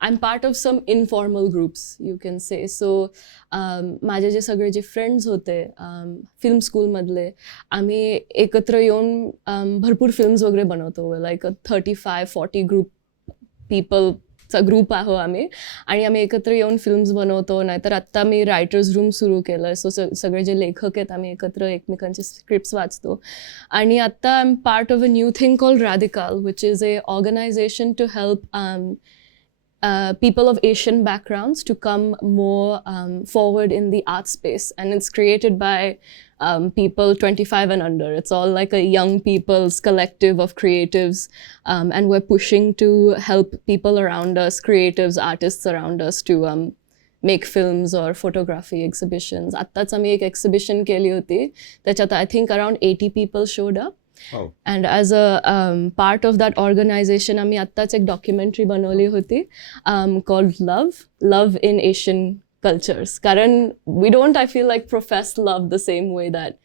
I'm part of some informal groups, you can say. So माझे जे सगळे जे फ्रेंड्स होते फिल्म स्कूलमधले, आम्ही एकत्र येऊन भरपूर फिल्म्स वगैरे बनवतो. लाईक 35-40 ग्रुप पीपलचा ग्रुप आहो आम्ही, आणि आम्ही एकत्र येऊन फिल्म्स बनवतो. नाहीतर आत्ता मी रायटर्स रूम सुरू केलं. सो सगळे जे लेखक आहेत आम्ही एकत्र एकमेकांचे स्क्रिप्ट्स वाचतो. आणि आत्ता I am part of a new thing called Radical, which is a organization to help people of Asian backgrounds to come more forward in the art space. And it's created by people 25 and under. It's all like a young people's collective of creatives. And we're pushing to help people around us, creatives, artists around us, to make films or photography exhibitions. Attach आम्ही एक exhibition केली होती. त्याच्यात I think around 80 people showed up. Oh. And as a part of that organization, आम्ही आत्ताच एक documentary बनवली होती called Love in Asian Cultures. कारण we don't, I feel like, profess love the same way that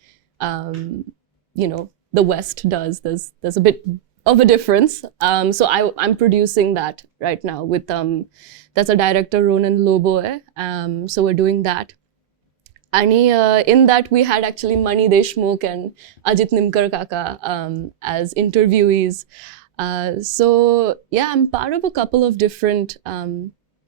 you know, the West does. There's a bit of a difference. So I'm producing that right now with that's a director, Ronan Lobo. So we're doing that. And in that we had actually Mani Deshmukh and Ajit Nimkar Kaka as interviewees. So yeah, I'm part of a couple of different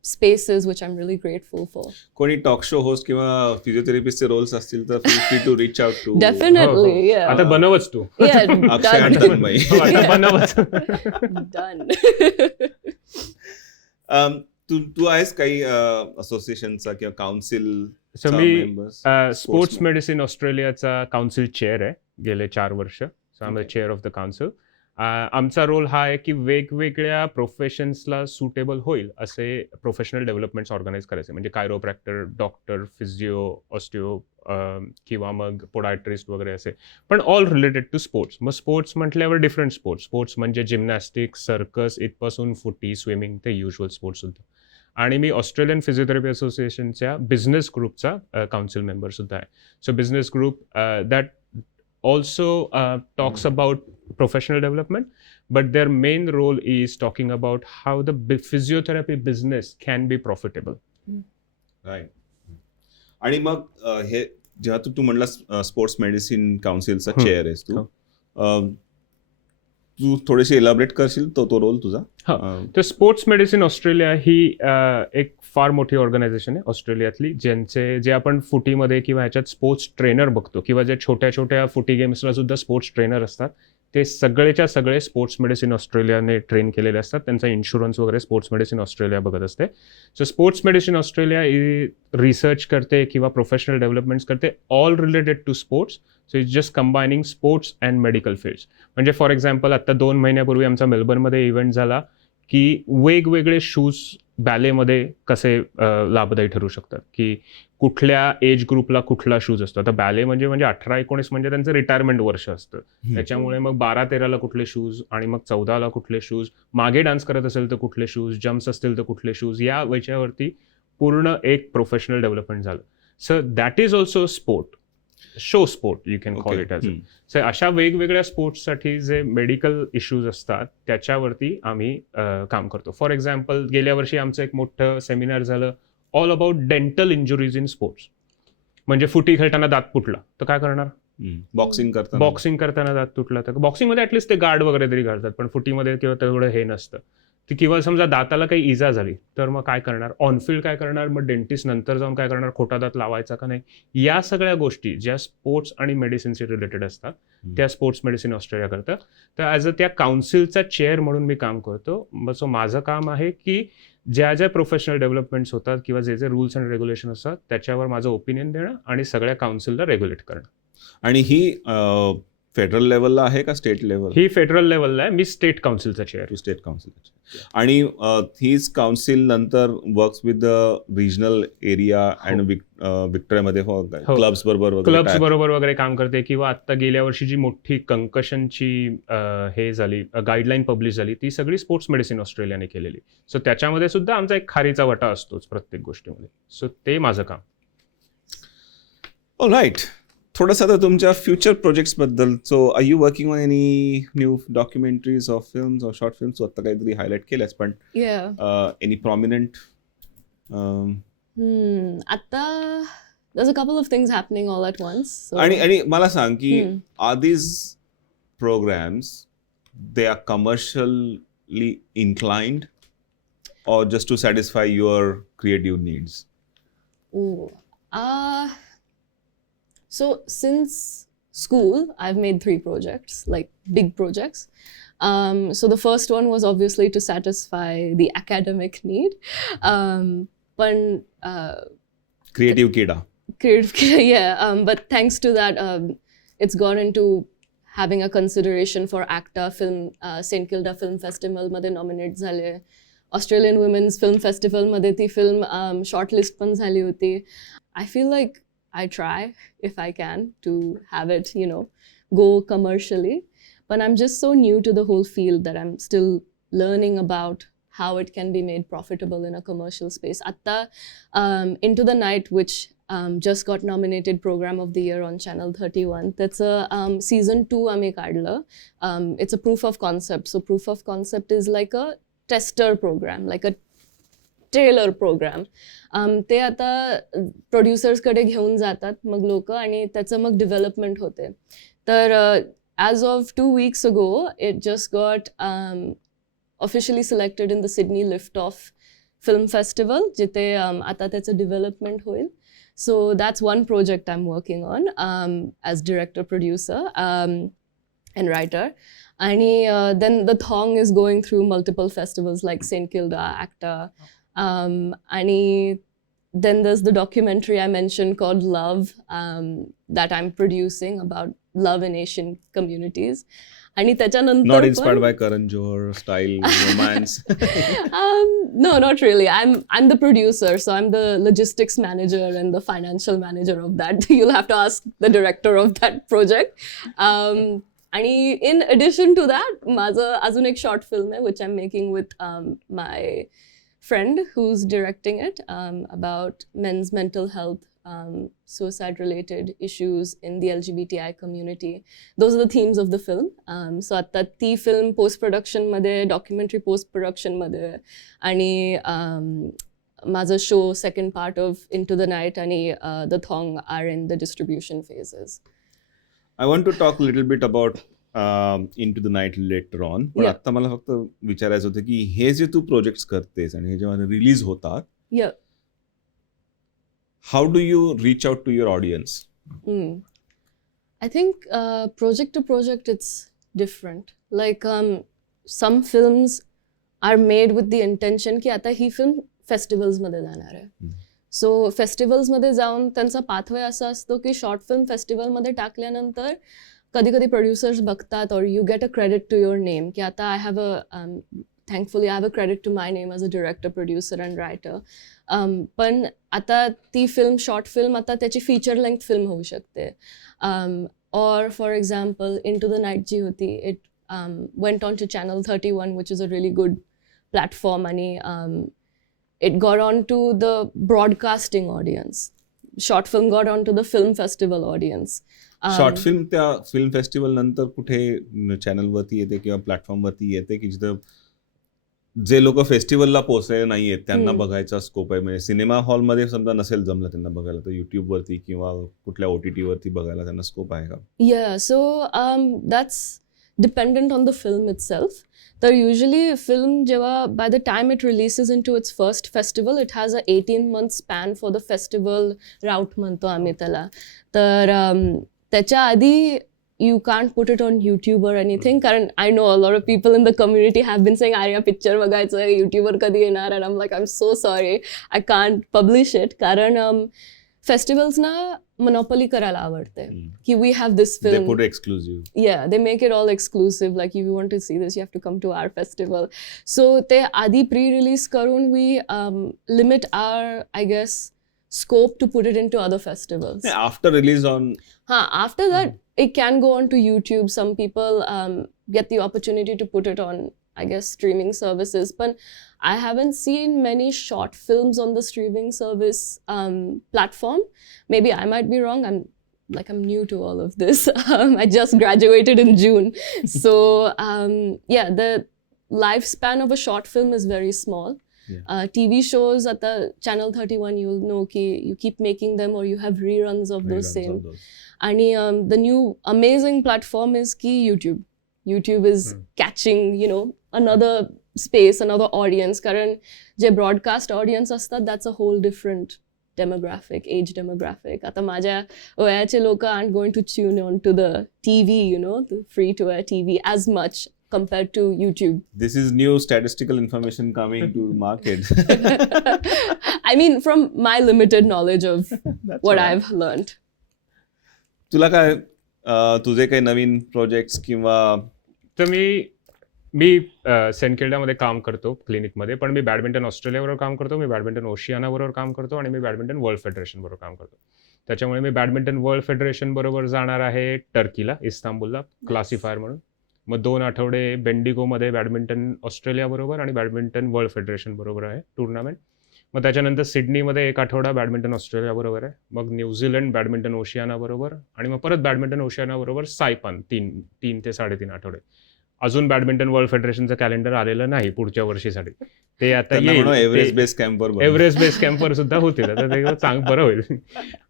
spaces which I'm really grateful for. कोणी टॉक शो होस्ट किंवा फिजिओथेरपिस्टचे रोल्स असतील तर feel free to reach out to Definitely, yeah. आता बनवच तू. Yeah, अक्षय आणि done. तन्मय. आता बनवच. Done. तू आहेस काही असोसिएशनचा किंवा काउन्सिल? So मी स्पोर्ट्स मेडिसिन ऑस्ट्रेलियाचा काउन्सिल चेअर आहे गेले 4 वर्ष. So I am the chair of the council. आमचा रोल हा आहे की वेगवेगळ्या प्रोफेशन्सला सुटेबल होईल असे प्रोफेशनल डेव्हलपमेंट्स ऑर्गनाईज करायचे. म्हणजे कायरोप्रॅक्टर, डॉक्टर, फिजिओ, ऑस्टिओ किंवा मग पोडायट्रिस्ट वगैरे असे, पण ऑल रिलेटेड टू स्पोर्ट्स. मग स्पोर्ट्स म्हटल्यावर डिफरंट स्पोर्ट्स म्हणजे जिमनॅस्टिक्स, सर्कस, इथपासून फुटी, स्विमिंग ते युज्युअल स्पोर्ट्स सुद्धा. आणि मी ऑस्ट्रेलियन फिजिओथेरपी असोसिएशनच्या बिझनेस ग्रुपचा काउन्सिल मेंबर सुद्धा आहे. So business group that also talks about professional development, but their main role is talking about how the physiotherapy business can be profitable. Right. आणि मग हे जेव्हा तू म्हणलास स्पोर्ट्स मेडिसिन काउन्सिलचा चेअर आहेस तू, तू थोडीशी इलॅबरेट करशील तो रोल तुझा? तर स्पोर्ट्स मेडिसिन ऑस्ट्रेलिया ही एक फार मोठी ऑर्गनायझेशन आहे ऑस्ट्रेलियातली, जे आपण फुटीमध्ये किंवा ह्याच्यात स्पोर्ट्स ट्रेनर बघतो, किंवा जे छोट्या छोट्या फुटी गेम्सला सुद्धा स्पोर्ट्स ट्रेनर असतात, ते सगळेच्या सगळे स्पोर्ट्स मेडिसिन ऑस्ट्रेलियाने ट्रेन केलेले असतात. त्यांचा इन्शुरन्स वगैरे स्पोर्ट्स मेडिसिन ऑस्ट्रेलिया बघत असते. So sports medicine Australia research करते किंवा प्रोफेशनल डेव्हलपमेंट्स करते all related to sports. So it's just combining sports and medical fields. म्हणजे फॉर एक्झाम्पल आता 2 महिन्यापूर्वी आमचा मेलबर्नमध्ये इव्हेंट झाला की वेगवेगळे शूज बॅलेमध्ये कसे लाभदायी ठरू शकतात, की कुठल्या एज ग्रुपला कुठला शूज असतो. आता बॅले म्हणजे 18-19 म्हणजे त्यांचं रिटायरमेंट वर्ष असतं. त्याच्यामुळे मग 12-13ला कुठले शूज, आणि मग 14ला कुठले शूज, मागे डान्स करत असेल तर कुठले शूज, जम्प्स असतील तर कुठले शूज, या याच्यावरती पूर्ण एक प्रोफेशनल डेव्हलपमेंट झालं. So that is also sport, show sport you can call it as. So अशा वेगवेगळ्या स्पोर्ट्ससाठी जे मेडिकल इश्यूज असतात त्याच्यावरती आम्ही काम करतो. फॉर एक्झाम्पल गेल्या वर्षी आमचं एक मोठं सेमिनार झालं all about dental injuries in sports. म्हणजे फुटी खेळताना दात फुटला तर काय करणार, बॉक्सिंग करताना दात तुटला तर बॉक्सिंगमध्ये ॲटलिस्ट ते गार्ड वगैरे तरी घालतात, पण फुटीमध्ये किंवा तेवढं हे नसतं. किंवा समजा दाताला काही इजा झाली तर मग काय करणार, ऑनफिल्ड काय करणार, मग डेंटिस्ट नंतर जाऊन काय करणार, खोटा दात लावायचा का नाही. या सगळ्या गोष्टी ज्या स्पोर्ट्स आणि मेडिसिनशी रिलेटेड असतात त्या स्पोर्ट्स मेडिसिन ऑस्ट्रेलिया करतं. तर ॲज अ त्या काउन्सिलचा चेअर म्हणून मी काम करतो. सो माझं काम आहे की ज्या प्रोफेशनल डेव्हलपमेंट्स होतात किंवा जे रूल्स अँड रेग्युलेशन असतात त्याच्यावर माझं ओपिनियन देणं आणि सगळ्या काउन्सिलला रेग्युलेट करणं. आणि ही फेडरल लेवलला आहे का स्टेट लेवल? ही फेडरल लेवलला आहे. मी स्टेट काउन्सिलचा चेअर. State council. आणि हीच काउन्सिल नंतर works with the regional area and विक्टोरियामध्ये क्लब्स बरोबर वगैरे काम करते. किंवा आता गेल्या वर्षी जी मोठी कंकशनची हे झाली गाईडलाईन पब्लिश झाली ती सगळी स्पोर्ट्स मेडिसिन ऑस्ट्रेलियाने केलेली. सो त्याच्यामध्ये सुद्धा आमचा एक खारीचा वाटा असतोच प्रत्येक गोष्टीमध्ये. सो ते माझं काम. ऑलराईट. थोडंसं आता तुमच्या फ्युचर प्रोजेक्ट्सबद्दल. So are you working on any new documentaries of films or short films? आता काहीतरी हायलाईट केल्यास, पण एनी प्रॉमिनंट? आता there's a couple of things happening all at once. So. आणि मला सांग की R these programs they are commercially inclined or just to satisfy your creative needs? So since school, I've made 3 projects, like big projects. So the first one was obviously to satisfy the academic need. Creative kida. Yeah. But thanks to that, it's gone into having a consideration for ACTA film, St. Kilda Film Festival मध्ये nominate झाले. Australian Women's Film Festival मध्ये ती film shortlist पण झाली होती. I feel like I try, if I can, to have it, go commercially. But I'm just so new to the whole field that I'm still learning about how it can be made profitable in a commercial space. Atta, Into the Night, which just got nominated Program of the Year on Channel 31. That's a season 2 आम्ही काढलं. It's a proof of concept. So proof of concept is like a tester program, like a trailer program. ते आता प्रोड्युसर्सकडे घेऊन जातात मग लोक, आणि त्याचं मग डेव्हलपमेंट होते. तर as of 2 weeks ago, it just got officially selected in the Sydney lift off film festival, जिथे आता त्याचं डेव्हलपमेंट होईल. So that's one project I am working on as director, producer and writer. And then the Thong is going through multiple festivals like St. Kilda, ACTA. And then there's the documentary I mentioned called Love that I'm producing about love in Asian communities. And त्याच्यानंतर not inspired by Karan Johar style romance? No, not really. I'm the producer, so I'm the logistics manager and the financial manager of that. You'll have to ask the director of that project. आणि in addition to that, माझं अजून एक short film आहे which I'm making with my friend who's directing it, about men's mental health, suicide-related issues in the LGBTI community. Those are the themes of the film. So आता ती film post-production मध्ये, documentary post-production मध्ये, आणि माझा show second part of Into the Night आणि The Thong are in the distribution phases. I want to talk a little bit about Into the Night later on. पण Yeah. आता मला फक्त विचारायचं होतं की हे जे तू प्रोजेक्ट्स करतेस आणि हे जेव्हा रिलीज होतात, Yeah. how do you reach out to your audience? I think project to project it's different. Like some films are made with the intention की आता ही film festivals मध्ये जाणार आहे. सो फेस्टिवल्स मध्ये जाऊन त्यांचा पाथवे असा असतो की शॉर्ट फिल्म फेस्टिवल मध्ये टाकल्यानंतर कधी कधी प्रोड्युसर्स बघतात और you get a credit to your name की आता I have a thankfully I have a credit to my name as a director producer and writer. पण आता ती फिल्म शॉर्ट फिल्म आता त्याची फीचर लेंथ फिल्म होऊ शकते. और for example into the night जी होती it went on to channel 31 which is a really good platform आणि it got on to the broadcasting audience. Short film got on to the film festival audience. Short film त्या फिल्म फेस्टिवल नंतर कुठे चॅनलवरती येते किंवा प्लॅटफॉर्मवरती येते की जिथं जे लोक फेस्टिवलला पोहोचलेले नाही आहेत त्यांना बघायचा स्कोप आहे. म्हणजे सिनेमा हॉलमध्ये समजा नसेल जमलं त्यांना बघायला तर युट्यूबवरती किंवा कुठल्या OTT वरती बघायला त्यांना स्कोप आहे का? Yeah, so that's dependent on the film itself. तर usually film जेव्हा by the time it releases into its first festival, it has a 18-month span for the festival route म्हणतो आम्ही त्याला. तर त्याच्या आधी you can't put it on YouTube or anything. कारण I know a lot of people in the community have been saying Arya picture बघायचं आहे YouTubeवर कधी येणार, and I'm like I'm so sorry I can't publish it. कारण फेस्टिवल्स ना मोनोपोली करायला आवडते की we have this They film. put exclusive. Yeah, they make it all exclusive. Like, if you want to see this, you have to come to our festival. So, they adi pre-release karun, we limit our, I guess, scope to put it into other festivals. After release on After that, it can go on to YouTube. Some people get the opportunity to put it on, I guess, streaming services. But I haven't seen many short films on the streaming service platform. Maybe I might be wrong. I'm new to all of this. I just graduated in June. So, yeah, the lifespan of a short film is very small. Yeah. TV shows at the channel 31, you'll know ki you keep making them or you have reruns of those same. And the new amazing platform is ki YouTube. YouTube is catching, another space, another audience. Karan je broadcast audience astat, that's a whole different demographic, age demographic. Ata माझ्या वयाचे लोक aren't going to tune on to the TV, the free-to-air TV as much compared to YouTube. This is new statistical information coming to market. I mean, from my limited knowledge of what right. I've learned. तुला काय तुझे काही नवीन प्रोजेक्ट्स किंवा? तर मी सेंट किल्डामध्ये काम करतो क्लिनिकमध्ये, पण मी बॅडमिंटन ऑस्ट्रेलियाबरोबर काम करतो, मी बॅडमिंटन ओशियानाबरोबर काम करतो आणि मी बॅडमिंटन वर्ल्ड फेडरेशन बरोबर काम करतो. त्याच्यामुळे मी बॅडमिंटन वर्ल्ड फेडरेशन बरोबर जाणार आहे टर्कीला, इस्तांबुलला, क्लासिफायर म्हणून. मग 2 आठवडे बेंडिगोमध्ये बॅडमिंटन ऑस्ट्रेलिया बरोबर आणि बॅडमिंटन वर्ल्ड फेडरेशन बरोबर आहे टुर्नामेंट. मग त्याच्यानंतर सिडनीमध्ये 1 आठवडा बॅडमिंटन ऑस्ट्रेलिया बरोबर आहे. मग न्यूझीलंड बॅडमिंटन ओशियाना बरोबर आणि मग परत बॅडमिंटन ओशियाना बरोबर सायपान 3 ते 3.5 आठवडे. अजून बॅडमिंटन वर्ल्ड फेडरेशनचं कॅलेंडर आलेलं नाही पुढच्या वर्षीसाठी. ते आता एव्हरेस्ट बेस कॅम्पवर एव्हरेस्ट बेस कॅम्पवर सुद्धा होतील, आता ते बरं होईल.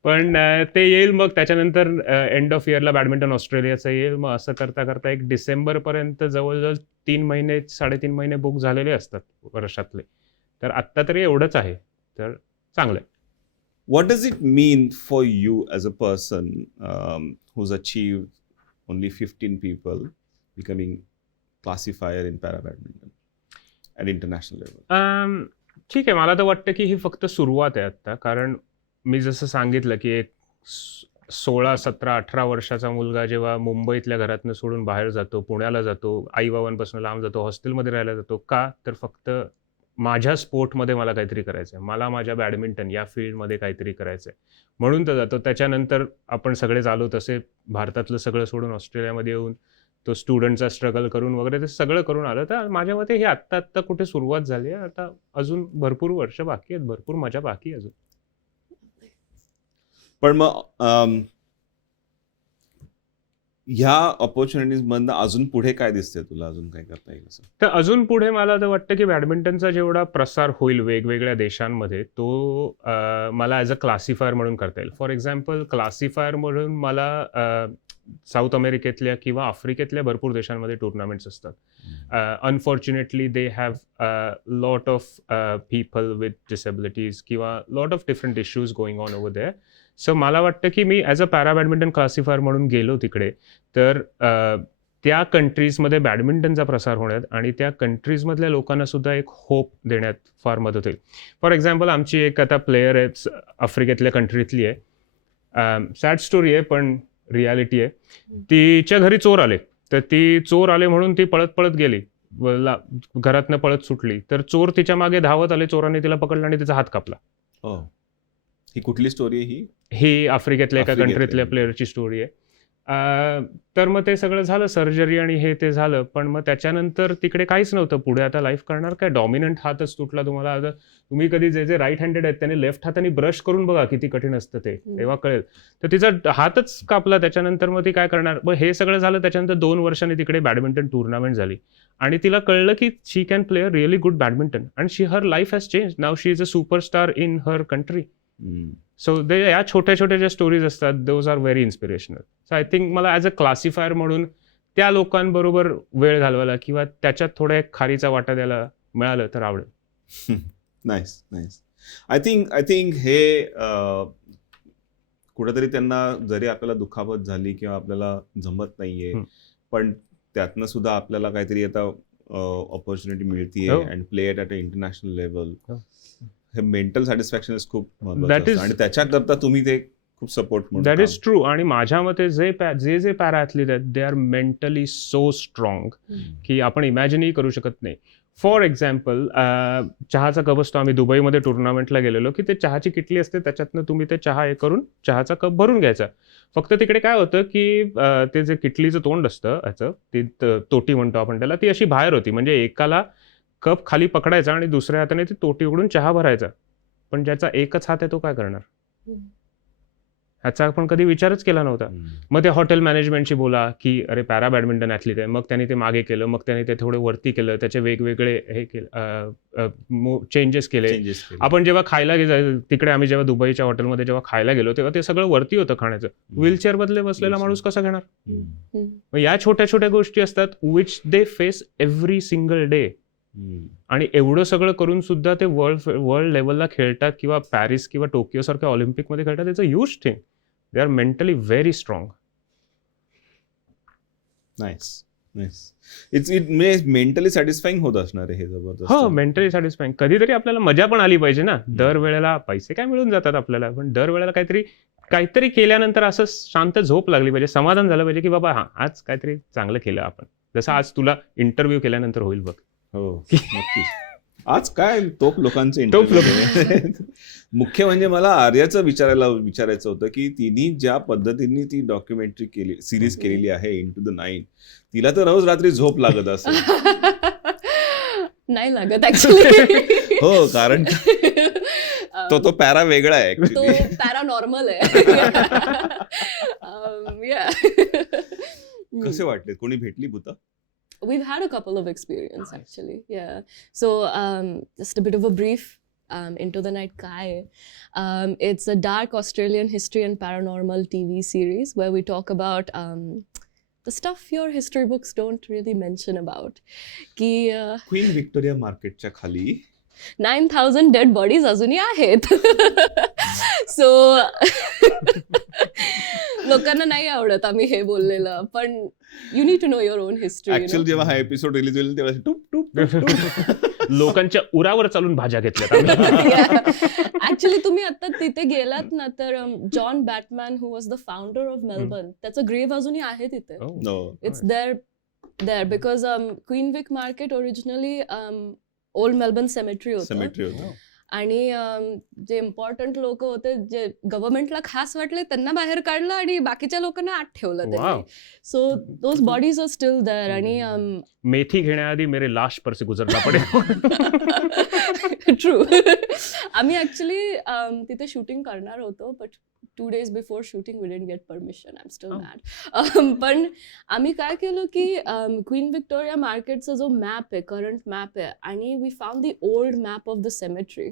पण ते येईल. मग त्याच्यानंतर एंड ऑफ इयरला बॅडमिंटन ऑस्ट्रेलियाचं येईल. मग असं करता करता एक डिसेंबरपर्यंत जवळजवळ 3 महिने 3.5 महिने बुक झालेले असतात वर्षातले. तर आत्ता तरी एवढंच आहे, तर चांगलं आहे. What does it mean for you as a person who's achieved only 15 people becoming classifier in para badminton at international level? ठीक आहे, मला तर वाटतं की ही फक्त सुरुवात आहे आत्ता. कारण मी जसं सांगितलं की एक 16, 17, 18 वर्षाचा मुलगा जेव्हा मुंबईतल्या घरातनं सोडून बाहेर जातो, पुण्याला जातो, आईबाबांपासून लांब जातो, हॉस्टेलमध्ये राहायला जातो. का तर फक्त माझ्या स्पोर्टमध्ये मला काहीतरी करायचं आहे, मला माझ्या बॅडमिंटन या फील्डमध्ये काहीतरी करायचं आहे म्हणून तर जातो. त्याच्यानंतर आपण सगळेच आलो तसे भारतातलं सगळं सोडून ऑस्ट्रेलियामध्ये येऊन तो स्टुडंटचा स्ट्रगल करून वगैरे ते सगळं करून आलं. तर माझ्या मते ही आत्ता कुठे सुरुवात झाली आहे. आता अजून भरपूर वर्ष बाकी आहेत, भरपूर मजा बाकी आहे अजून. पण मग ह्या ऑपॉर्च्युनिटीज मधनं अजून पुढे काय दिसतंय तुला, अजून काय करता येईल असं? तर अजून पुढे मला तर वाटतं की बॅडमिंटनचा जेवढा प्रसार होईल वेगवेगळ्या देशांमध्ये तो मला ॲज अ क्लासिफायर म्हणून करता येईल. फॉर एक्झाम्पल क्लासिफायर म्हणून मला साऊथ अमेरिकेतल्या किंवा आफ्रिकेतल्या भरपूर देशांमध्ये टुर्नामेंट्स असतात. Unfortunately they have lot of people with disabilities किंवा lot of different issues going on over there. So मला वाटतं की मी as a para badminton classifier म्हणून गेलो तिकडे तर त्या कंट्रीजमध्ये बॅडमिंटनचा प्रसार होण्यात आणि त्या कंट्रीजमधल्या लोकांना सुद्धा एक होप देण्यात फार मदत होईल. फॉर एक्झाम्पल आमची एक आता प्लेयर आहे आफ्रिकेतल्या कंट्रीतली आहे. सॅड स्टोरी आहे पण रियालिटी आहे. तिच्या घरी चोर आले, तर ती चोर आले म्हणून ती पळत पळत गेली, घरातनं पळत सुटली. तर चोर तिच्या मागे धावत आले, चोरांनी तिला पकडलं आणि तिचा हात कापला. ही कुठली स्टोरी आहे ही? ही आफ्रिकेतल्या एका आफ्रिकेतल्या. कंट्रीतल्या प्लेअरची स्टोरी आहे. तर मग ते सगळं झालं, सर्जरी आणि हे ते झालं. पण मग त्याच्यानंतर तिकडे काहीच नव्हतं पुढे. आता लाईफ करणार काय? डॉमिनंट हातच तुटला तुम्हाला. आता तुम्ही कधी जे राईट हँडेड आहेत त्याने लेफ्ट हाताने ब्रश करून बघा किती कठीण असतं ते, तेव्हा कळेल. तर तिचा हातच कापला. त्याच्यानंतर मग ती काय करणार? मग हे सगळं झालं. त्याच्यानंतर 2 वर्षांनी तिकडे बॅडमिंटन टुर्नामेंट झाली आणि तिला कळलं की she can play a really good badminton and her life has change. Now she is a superstar in her country. So या छोट्या छोट्या ज्या स्टोरीज असतात those are very inspirational. So I think मला ॲज अ क्लासिफायर म्हणून त्या लोकांबरोबर वेळ घालवायला किंवा त्याच्यात थोड्या एक खारीचा वाटा द्यायला मिळालं तर आवडेल. Nice nice. आय थिंक हे कुठेतरी त्यांना जरी आपल्याला दुखापत झाली किंवा आपल्याला जमत नाहीये पण त्यातनं सुद्धा आपल्याला काहीतरी आता ऑपॉर्च्युनिटी मिळतीये हो. And play at a international level. हो. हे मेंटल सॅटिस्फॅक्शन खूप That महत्वाचं is- आणि त्याच्याकरता तुम्ही ते खूप सपोर्ट दॅट इज ट्रू. आणि माझ्या मते जे पॅरा ॲथलीट आहेत they are mentally so strong की आपण इमॅजिनही करू शकत नाही. फॉर एक्झाम्पल चहाचा कप असतो. आम्ही दुबईमध्ये टुर्नामेंटला गेलेलो की ते चहाची किटली असते, त्याच्यातनं तुम्ही ते चहा हे करून चहाचा कप भरून घ्यायचा. फक्त तिकडे काय होतं की ते जे किटलीचं तोंड असतं ह्याचं ती तोटी म्हणतो आपण त्याला, ती अशी बाहेर होती. म्हणजे एकाला कप खाली पकडायचा आणि दुसऱ्या हाताने ती तोटी उघडून चहा भरायचा. पण ज्याचा एकच हात आहे तो काय करणार? ह्याचा आपण कधी विचारच केला नव्हता. मग ते हॉटेल मॅनेजमेंटशी बोला की अरे पॅरा बॅडमिंटन ॲथलीट आहे, मग त्यांनी ते मागे केलं, मग त्यांनी ते थोडे वरती केलं, त्याचे वेगवेगळे हे केलं, चेंजेस केले. आपण जेव्हा खायला तिकडे आम्ही जेव्हा दुबईच्या हॉटेलमध्ये जेव्हा खायला गेलो तेव्हा ते सगळं वरती होतं खाण्याचं. व्हीलचेअर बदले बसलेला माणूस कसा घेणार? मग या छोट्या छोट्या गोष्टी असतात which they face every single day. आणि एवढं सगळं करून सुद्धा ते वर्ल्ड लेवलला खेळतात किंवा पॅरिस किंवा टोकियो सारख्या ऑलिम्पिकमध्ये खेळतात. It's a huge thing. They are mentally very strong. Nice nice. It म्हणजे मेंटली सॅटिस्फाईंग होत असणार आहे हे जबरदस्त. हो, मेंटली सॅटिस्फाईंग. कधीतरी आपल्याला मजा पण आली पाहिजे ना. दरवेळेला पैसे काय मिळून जातात आपल्याला, पण दरवेळेला काहीतरी केल्यानंतर असं शांत झोप लागली पाहिजे, समाधान झालं पाहिजे की बाबा हा आज काहीतरी चांगलं केलं आपण. जसं आज तुला इंटरव्ह्यू केल्यानंतर होईल बघ. हो नक्की. आज काय तोप लोकांचे तोप इंटरव्ह्यू. मुख्य म्हणजे मला आर्याचं विचारायचं होतं की तिने ज्या पद्धतीने ती डॉक्युमेंटरी केली, सिरीज केलेली आहे इंटू द नाईन, तिला तर रोज रात्री झोप लागत असेल. नाही लागत ऍक्च्युली. हो, कारण तो पॅरा वेगळा आहे तो ऍक्च्युली. पॅरानॉर्मल आहे. कसे वाटले? कोणी भेटली भूता? We've had a couple of experience actually. Yeah. So just a bit of a brief Into the Night Kai. It's a dark Australian history and paranormal TV series where we talk about the stuff your history books don't really mention about. Ki queen Victoria मार्केटच्या खाली 9,000 डेड बॉडीज अजूनही आहेत. सो लोकांना नाही आवडत आम्ही हे बोललेलं, पण you need to know your own history. Actually जेव्हा हा एपिसोड रिलीज होईल तेव्हा टूप टूप टूप टूप लोकांच्या उरावर चालून भाज्या घेतल्यात. ऍक्च्युली तुम्ही आता तिथे गेलात ना तर John Batman who was the founder of Melbourne, त्याचं ग्रेव्ह अजूनही आहे तिथे. No. It's there because Queen Vic Market originally Old Melbourne Cemetery होतं. Cemetery होतं. आणि जे इम्पॉर्टंट लोक होते जे गव्हर्नमेंटला खास वाटले त्यांना बाहेर काढलं आणि बाकीच्या लोकांना आत ठेवलं Wow. त्यांनी. So those bodies are still there आणि मेथी घेण्याआधी मेरे लाश पर से गुजरना पडे. ट्रू. आम्ही ऍक्च्युली तिथे शूटिंग करणार होतो but 2 days before shooting we didn't get permission. I am still Oh. Mad. पण आम्ही काय केलं की क्वीन विक्टोरिया मार्केटचा जो मॅप आहे, करंट मॅप आहे, आणि we found the old map of the cemetery.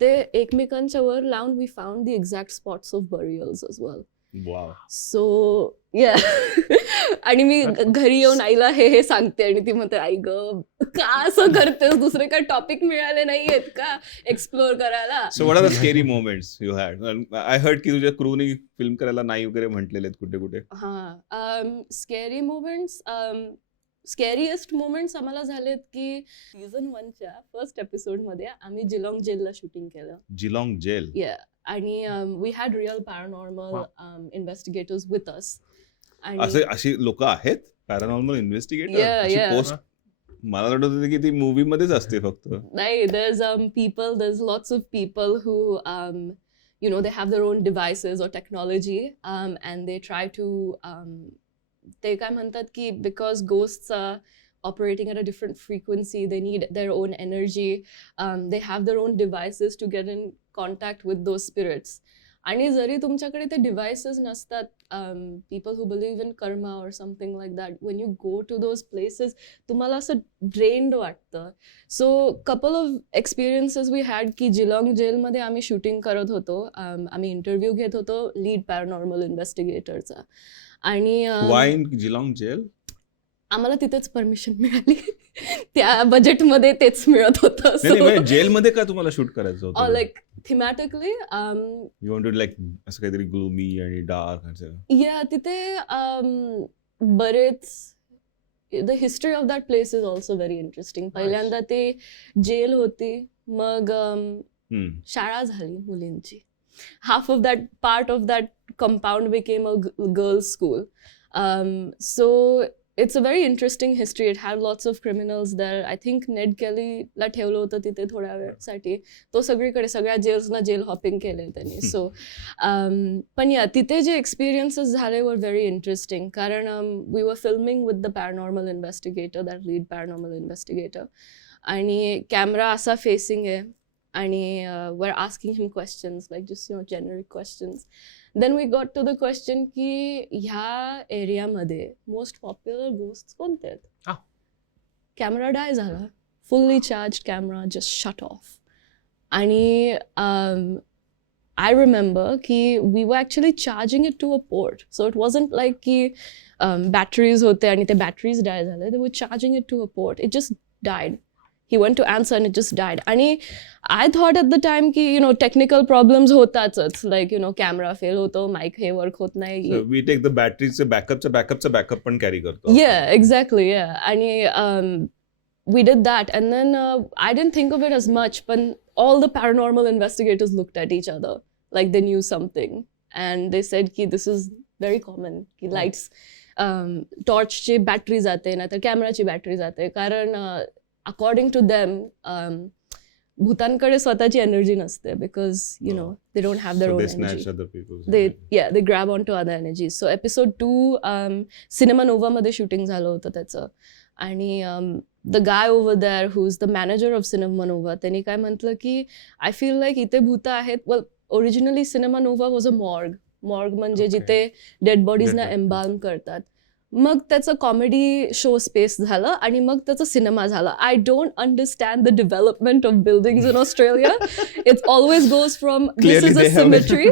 ते एकमेकांच्या वर लावून we found the exact spots of burials as well. Wow. So yeah. आणि मी घरी येऊन आईला हे सांगते आणि ती म्हणते, आई ग का असं करतेस, दुसरे काय टॉपिक मिळाले नाहीयेत का एक्सप्लोर करायला. So what are the scary moments you had? I heard की तुझ्या क्रूनी फिल्म करायला नाही वगैरे म्हटलेले कुठे कुठे. स्केरी मोमेंट्स, स्केरिएस्ट मोमेंट्स आम्हाला झालेत की सीझन 1च्या फर्स्ट एपिसोडमध्ये आम्ही जिलॉंग जेलला शूटिंग केलं. Geelong jail. Yeah, आणि we had real paranormal investigators with us. अशी लोक आहेत paranormal Yeah, investigator yeah. Post? मला वाटत होतं की ती मूवी मध्येच असते फक्त. नाही, there's lots of people who they have their own devices or technology, and they try to ते काय म्हणतात की because ghosts are operating at a different frequency, they need their own energy, they have their own devices to get in contact with those spirits. आणि जरी तुमच्याकडे ते डिव्हाइसेस नसतात, people who believe in karma or something like that, when you go to those places तुम्हाला असं ड्रेन्ड वाटतं. So couple of experiences we had की जिलॉंग जेलमध्ये आम्ही शूटिंग करत होतो. आम्ही इंटरव्ह्यू घेत होतो लीड पॅरानॉर्मल इन्व्हेस्टिगेटरचा. आणि वाय इन जिलॉंग जेल? आम्हाला तिथेच परमिशन मिळाली. त्या बजेटमध्ये तेच मिळत होतं. नाही, जेलमध्ये का तुम्हाला शूट करायचं होतं? लाईक थिमॅटिकली यू वॉन्टेड लाईक असं काहीतरी ग्लूमी आणि डार्क. या तिथे बरेच the history of that place is also very interesting. पहिल्यांदा ते जेल होती, मग शाळा झाली मुलींची. Half of that part of that compound became a girls school. So it's a very interesting history. It had lots of criminals there. I think Ned Kellyला ठेवलं होतं तिथे थोड्या वेळासाठी. तो सगळीकडे सगळ्या जेल्सना जेल हॉपिंग केले त्यांनी. सो पण या तिथे जे एक्सपिरियन्सेस झाले वर व्हेरी इंटरेस्टिंग. कारण we were filming with the paranormal investigator, that lead paranormal investigator. आणि कॅमेरा असा फेसिंग आहे आणि we're asking him questions like just generic questions. Then we got to the question की ह्या एरियामध्ये मोस्ट पॉप्युलर गोस्ट्स कोणते आहेत? कॅमेरा डाय झाला, fully charge camera just shut off. आणि आय रिमेंबर की we were actually charging it to a port. So it wasn't like की बॅटरीज होते आणि ते बॅटरीज डाय झाले. They were charging it to a port. It just died. He went to answer and it just died. आणि I thought at the time की technical problems होतातच. Like camera fail होतो, mic हे work होत नाही. So we take the batteries backup पण carry करतो. Yeah, exactly, yeah. आणि we did that and then I didn't think of it as much, but all the paranormal investigators looked at each other like they knew something and they said की this is very common की lights torchची बॅटरी जाते नाहीतर कॅमेराची बॅटरी जाते. कारण according to them, भूतांकडे स्वतःची एनर्जी नसते because they don't have their So own they energy. snatch other people's They energy. they grab onto other energies. So episode 2 Cinema Nova मध्ये शूटिंग झालं होतं त्याचं. आणि the guy over there who is the manager of Cinema Nova, त्यांनी काय म्हटलं की आय फील लाईक इथे भूत आहेत. Well originally Cinema Nova was a morgue म्हणजे जिथे डेड बॉडीजना एम्बाल्म करतात. मग त्याचं कॉमेडी शो स्पेस झालं आणि मग त्याचा सिनेमा झाला. I don't understand the development of buildings in Australia. It's always goes from this is a symmetry,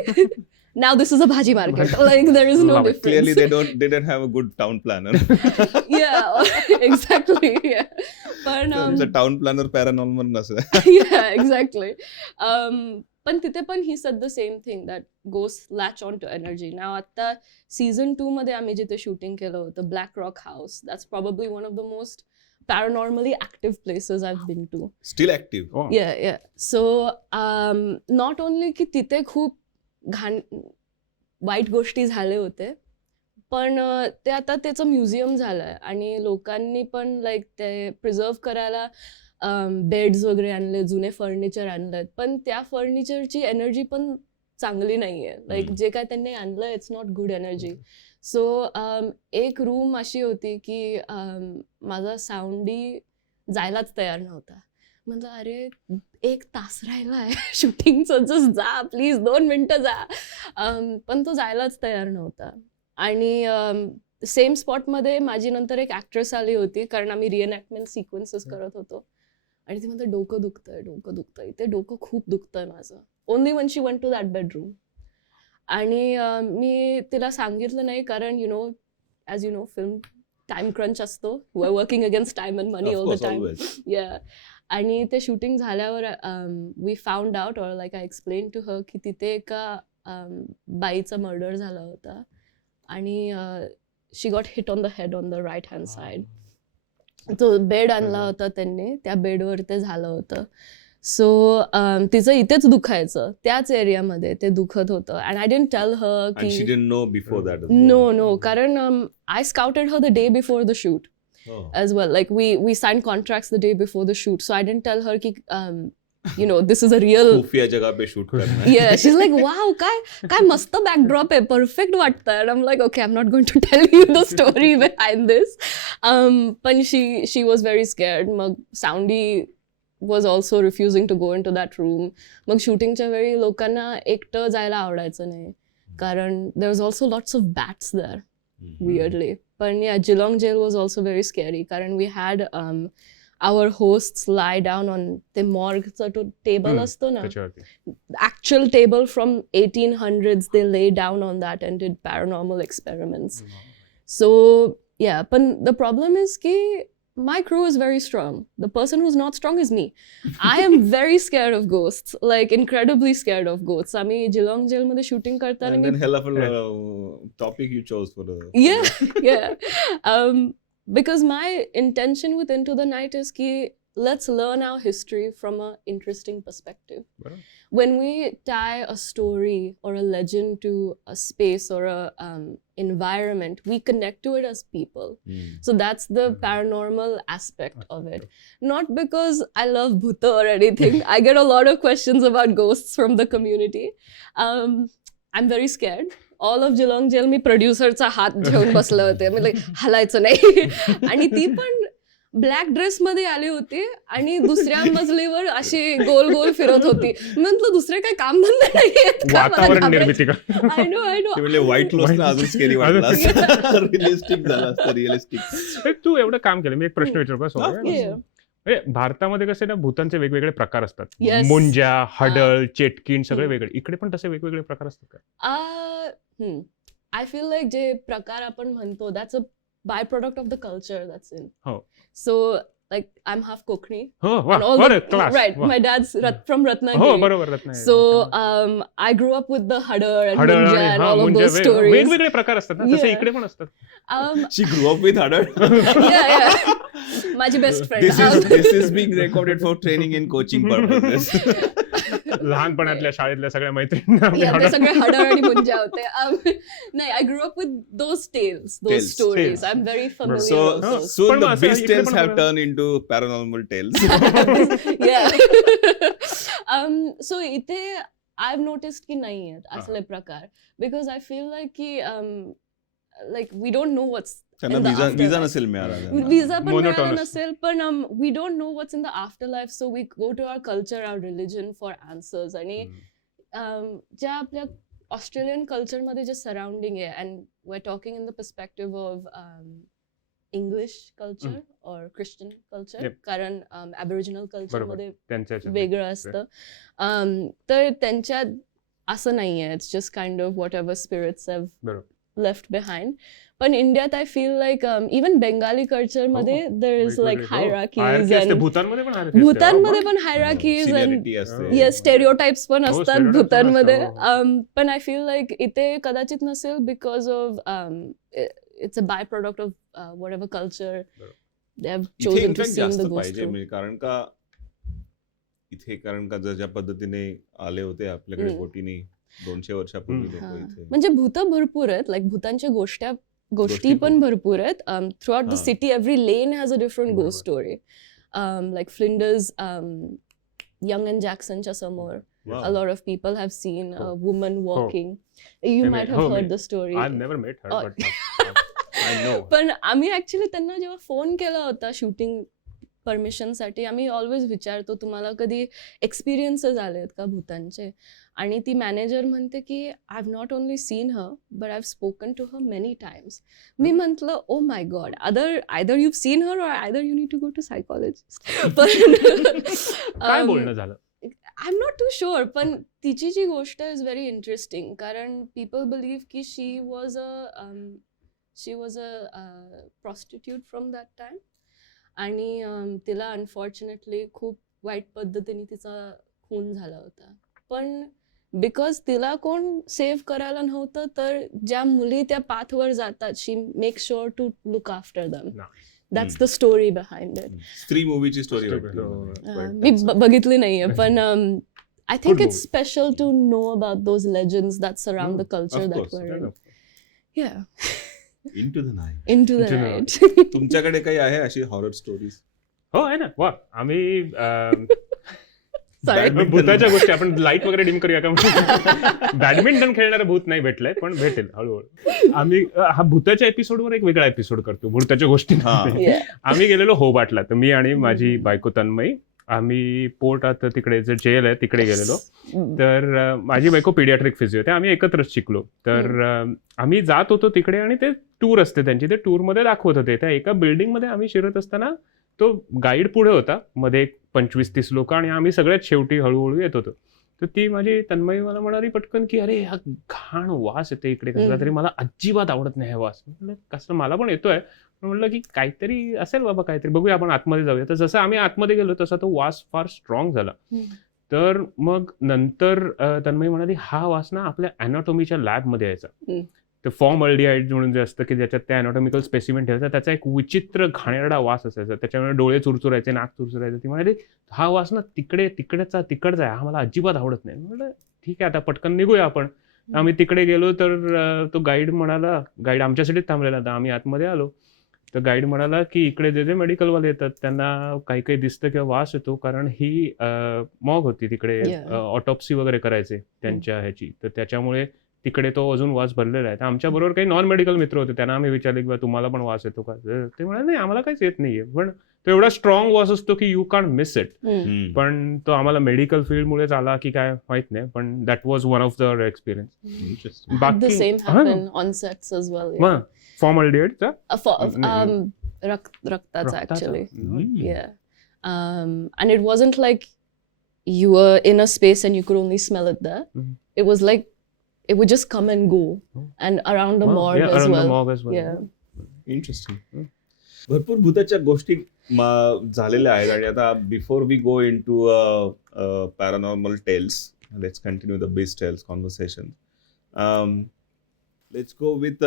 now this is a bhaji market. Like there is no difference. Clearly they don't have a good town planner. Yeah, exactly. Yeah. But the town planner paranormal नसतं. yeah, exactly. पण तिथे पण he said the same thing that ghosts latch on to energy. Now आता season 2 मध्ये आम्ही जिथे शूटिंग केलं होतं Black Rock House, that's probably one of the most paranormally active places I've been to. Still active. Oh. Yeah. So not only की तिथे खूप घाण वाईट गोष्टी झाले होते, पण ते आता त्याचं म्युझियम झालंय आणि लोकांनी पण लाईक ते प्रिझर्व करायला बेड्स वगैरे आणले, जुने फर्निचर आणलेत, पण त्या फर्निचरची एनर्जी पण चांगली नाहीये. लाईक जे काय त्यांनी आणलं it's not good energy. So एक रूम अशी होती की माझा साऊंडी जायलाच तयार नव्हता. म्हटलं अरे 1 तास राहिला आहे शूटिंगचं, जस्ट जा प्लीज, 2 मिनिटं जा. पण तो जायलाच तयार नव्हता. आणि सेम स्पॉटमध्ये माझी नंतर एक ॲक्ट्रेस आली होती, कारण आम्ही रिएनॅक्टमेंट सिक्वेन्सेस करत होतो. आणि ती म्हणते डोकं दुखतंय, इथे डोकं खूप दुखतंय माझं. Only one she want to that bedroom. आणि मी तिला सांगितलं नाही, कारण as you know film time crunch असतो. We are working against time and money all the time. या आणि ते शूटिंग झाल्यावर we found out, or like I explain to her, की तिथे एका बाईचा मर्डर झाला होता. आणि she got hit on the head on the right hand side. तो बेड आणला होता त्यांनी, त्या बेडवर ते झालं होतं. सो तिचं इथेच दुखायचं, त्याच एरियामध्ये ते दुखत होतं. And I didn't tell her And she की didn't know before that as no, कारण I scouted her the day before the shoot well. as well. Like we signed contracts the day before the shoot, so I didn't tell her ki this is a real. खुफिया जगह पे शूट करना है. Yeah, she's like, wow, काय मस्त backdrop आहे, perfect वाटतं. And I'm like, okay, I'm not going to tell you the story behind this. पण she was very scared. मग Soundy was also refusing to go into that room. मग शूटिंगच्या वेळी लोकांना एकटं जायला आवडायचं नाही, कारण there was also lots of bats there. Weirdly. But yeah, Geelong jail was also very scary, कारण we had our hosts lie down on the morgue table असतो ना, actual table from 1800s. They lay down on that and did paranormal experiments. So yeah, but the problem is ki my crew is very strong. The person who's not strong is me. I am very scared of ghosts, like incredibly scared of ghosts. आम्ही Geelong jail मध्ये shooting करताना And then hell of a topic you chose for the. yeah. Because my intention with Into the Night is ki let's learn our history from an interesting perspective. Wow. When we tie a story or a legend to a space or a environment, we connect to it as people. So that's the paranormal aspect of it. Not because I love bhuta or anything. I get a lot of questions about ghosts from the community. I'm very scared. All of Geelong jail मी प्रोड्युसरचा हात घेऊन बसले होते, मी लाईक हलायचं नाही. आणि ती पण ब्लॅक ड्रेस मध्ये आली होती आणि दुसऱ्या मजलीवर अशी गोल गोल फिरत होती. म्हटलं दुसरे काही काम धंदे नाहीयेत का? वातावरण निर्मिती का? I know. ते म्हणजे व्हाईट लॉसला अजून स्केरी वाटला असतं. रिअलिस्टिक झालं असतं, रिअलिस्टिक. तू एवढं काम केलं, मी एक प्रश्न विचारू का सोबत? Yeah. भारतामध्ये कसे ना भूतांचे वेगवेगळे प्रकार असतात. Yes. मुंजा, हडळ, चेटकीण सगळे वेगळे. इकडे पण तसे वेगवेगळे प्रकार असतात का? आय फील लाईक जे प्रकार आपण म्हणतो that's a by product of the culture that's in. हो. So like I am half Konkani. हो, वाह, class. Right, my dad's from Ratnagiri. हो, बरोबर, Ratnagiri. So I grew up with the hadar and हडळ munja आणि and all of those Munjya stories. वेगवेगळे प्रकार असतात ना, तसे Yeah. इकडे पण असतात. She grew up with Hadar. Yeah. माझी best friend. This is being recorded for training and coaching purposes. लहानपणातल्या शाळेतल्या सगळ्या मैत्रिणींना आम्ही ते हडळ- सगळे हडर आणि मुंजा होते. नाही, I grow up with those tales, those Tales. Stories. I am very So familiar. soon पण the असं beast इकडे tales पण have बघा. turned into paranormal tales. So इथे आय हॅव नोटिस्ड की नाही आहेत असले प्रकार, बिकॉज आय फील लाईक की लाईक वी डोंट नो व्हॉट्स त्यांना in the विजा afterlife. नसेल मिळाला त्यांना. विजा पण मिळाला Monotonous. नसेल, पण we don't know what's in the after life. So we go to our culture, our religion for answers. आणि ज्या आपल्या ऑस्ट्रेलियन कल्चरमध्ये जे सराउंडिंग आहे, and we are talking in the perspective of English culture और ख्रिश्चन कल्चर, Yep. कारण ॲबोरिजिनल कल्चरमध्ये त्यांच्या ह्याच्यात. वेगळं असतं. तर त्यांच्यात असं नाही आहे. It's just kind of whatever spirits have बरोबर. Left behind. पण इंडियात I feel like even Bengali कल्चरमध्ये there is like hierarchies, Hierarchy असते. अँड भूतानमध्ये पण hierarchy असते. भूतानमध्ये पण हायराकीज अँड Seniority असते. येस स्टेरिओटाइप्स पण हो, असतात stereotypes पण भूतानमध्ये. असतात, पण आय फील लाईक इथे कदाचित नसेल, because of it's a by product of whatever culture they have इथे chosen to in fact see in जास्त द गोस्ट. पाहिजे म्हणजे कारण का ज्या पद्धतीने आले होते आपल्याकडे हम्म. बोटीने 200 वर्षापूर्वी लोक इथे. म्हणजे भूत भरपूर आहेत, लाईक भूतांच्या गोष्टी गोष्टी पण भरपूर आहेत. थ्रू आउट द हां. City every lane has a different बरोबर. Ghost story. like Flinders, Young and Jacksonच्या समोर. Wow. A lot of people have seen a woman walking. You I might mean, have oh, heard me. the story. I've never met her, Oh. but I know. पण आम्ही ऍक्च्युली त्यांना जेव्हा फोन केला होता शूटिंग परमिशनसाठी, आम्ही ऑलवेज विचारतो तुम्हाला कधी एक्सपिरियन्सेस आलेत का भूतांचे, आणि ती मॅनेजर म्हणते की I have not only seen her but I have spoken to her many times. मी म्हटलं oh my god, either you seen her or either you need to go to psychologist. काय बोलणं झालं? I am not too sure, पण तिची जी गोष्ट इज व्हेरी इंटरेस्टिंग, कारण पीपल बिलीव्ह की she was a prostitute from that time, आणि तिला अनफॉर्च्युनेटली खूप वाईट पद्धतीने तिचा खून झाला होता. पण बिकॉज तिला कोण सेव्ह करायला नव्हतं, तर ज्या मुली त्या पाथवर जातात, she make sure to look after them. That's the story behind it. Stree मूवीची स्टोरी मी बघितली नाहीये, पण I think Good it's special to know about those legends that surround the culture of that course. वर इन. Yeah, into the night. into the Into the night. तुमच्याकडे काही आहे अशी हॉरर स्टोरीज? हो आहे ना. वा, आम्ही Sorry. Badminton. भूताच्या गोष्टी आपण लाईट वगैरे डिम करूया का? बॅडमिंटन खेळणारं भूत नाही भेटलंय, पण भेटेल हळूहळू. आम्ही हा भूताच्या एपिसोडवर एक वेगळा एपिसोड करतो, भूताच्या गोष्टी. हा. Yeah. आम्ही गेलेलो होबाटला, तर मी आणि माझी बायको तन्मयी, आम्ही पोर्ट आता तिकडे जे जेल आहे तिकडे गेलेलो. तर माझी बायको पीडियाट्रिक फिजिओ, ते आम्ही एकत्रच शिकलो. तर आम्ही जात होतो तिकडे, आणि ते टूर असते त्यांची, ते टूरमध्ये दाखवत होते. त्या एका बिल्डिंगमध्ये आम्ही शिरत असताना तो गाईड पुढे होता, मध्ये 25-30 लोक, आणि आम्ही सगळ्यात शेवटी हळूहळू येत होतो. तर ती माझी तन्मयी मला म्हणाली पटकन की अरे हा घाण वास येते इकडे कसला तरी, मला अजिबात आवडत नाही हा वास. म्हटलं कसं, मला पण येतोय. म्हटलं की काहीतरी असेल बाबा, काहीतरी बघूया, आपण आतमध्ये जाऊया. तर जसं आम्ही आतमध्ये गेलो तसा तो वास फार स्ट्रॉंग झाला. तर मग नंतर तन्मयी म्हणाली हा वास ना आपल्या अॅनाटॉमीच्या लॅबमध्ये यायचा. ते फॉर्मल्डिहाइड म्हणून जे असतं की ज्याच्यात ते अॅनाटॉमिकल स्पेसिमेन ठेवायचा, त्याचा एक विचित्र घाणेरडा वास असायचा, त्याच्यामुळे डोळे चुरचुरायचे, नाक चुरचुरायचं. ती म्हणाली हा वास ना तिकडचा आहे, हा मला अजिबात आवडत नाही. म्हटलं ठीक आहे, आता पटकन निघूया आपण. आम्ही तिकडे गेलो, तर तो गाईड म्हणाला, गाईड आमच्यासाठीच थांबलेला होता, आम्ही आतमध्ये आलो. तर गाईड म्हणाला की इकडे जे मेडिकलवाले येतात त्यांना काही दिसतं किंवा वास येतो, कारण ही मॉग होती तिकडे, ऑटोप्सी वगैरे करायचे त्यांच्या ह्याची, तर त्याच्यामुळे तिकडे तो अजून वास भरलेला आहे. तर आमच्याबरोबर काही नॉन मेडिकल मित्र होते, त्यांना आम्ही विचारले की तुम्हाला पण वास येतो का? ते म्हणाले नाही आम्हाला काहीच येत नाहीये, पण तो एवढा स्ट्रॉंग वास असतो की यू कांट मिस इट. पण तो आम्हाला मेडिकल फील्डमुळेच आला की काय माहित नाही, पण that was one of the experience. The same happen on sets as well. Yeah. फॉर्मल्डिहाइडचा रक्ताचा actually. Yeah. And it wasn't like you were in a space and you could only smell it there. It was like it would just come and go, and around the morgue as well. Yeah. Interesting. भरपूर भूताच्या गोष्टी झालेल्या आहेत, आणि आता before we go into paranormal tales, let's continue the best tales conversation. Let's go with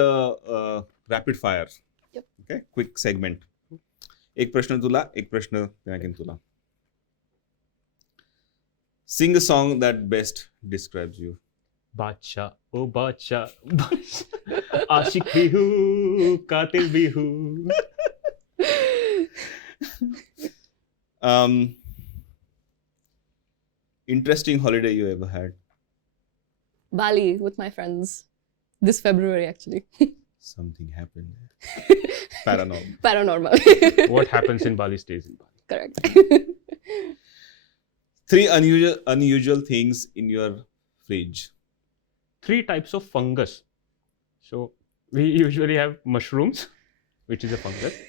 rapid fire. Okay, quick segment. एक प्रश्न तुला, एक प्रश्न तुला. Sing a song that best describes you. Badshah ओ बादशाह, आशिक भी हूँ कातिल भी हूँ. Interesting holiday you ever had? Bali with my friends this February actually. Something happened. Paranormal. What happens in Bali stays in Bali. Correct. 3 unusual things in your fridge. 3 types of fungus. So we usually have mushrooms, which is a fungus.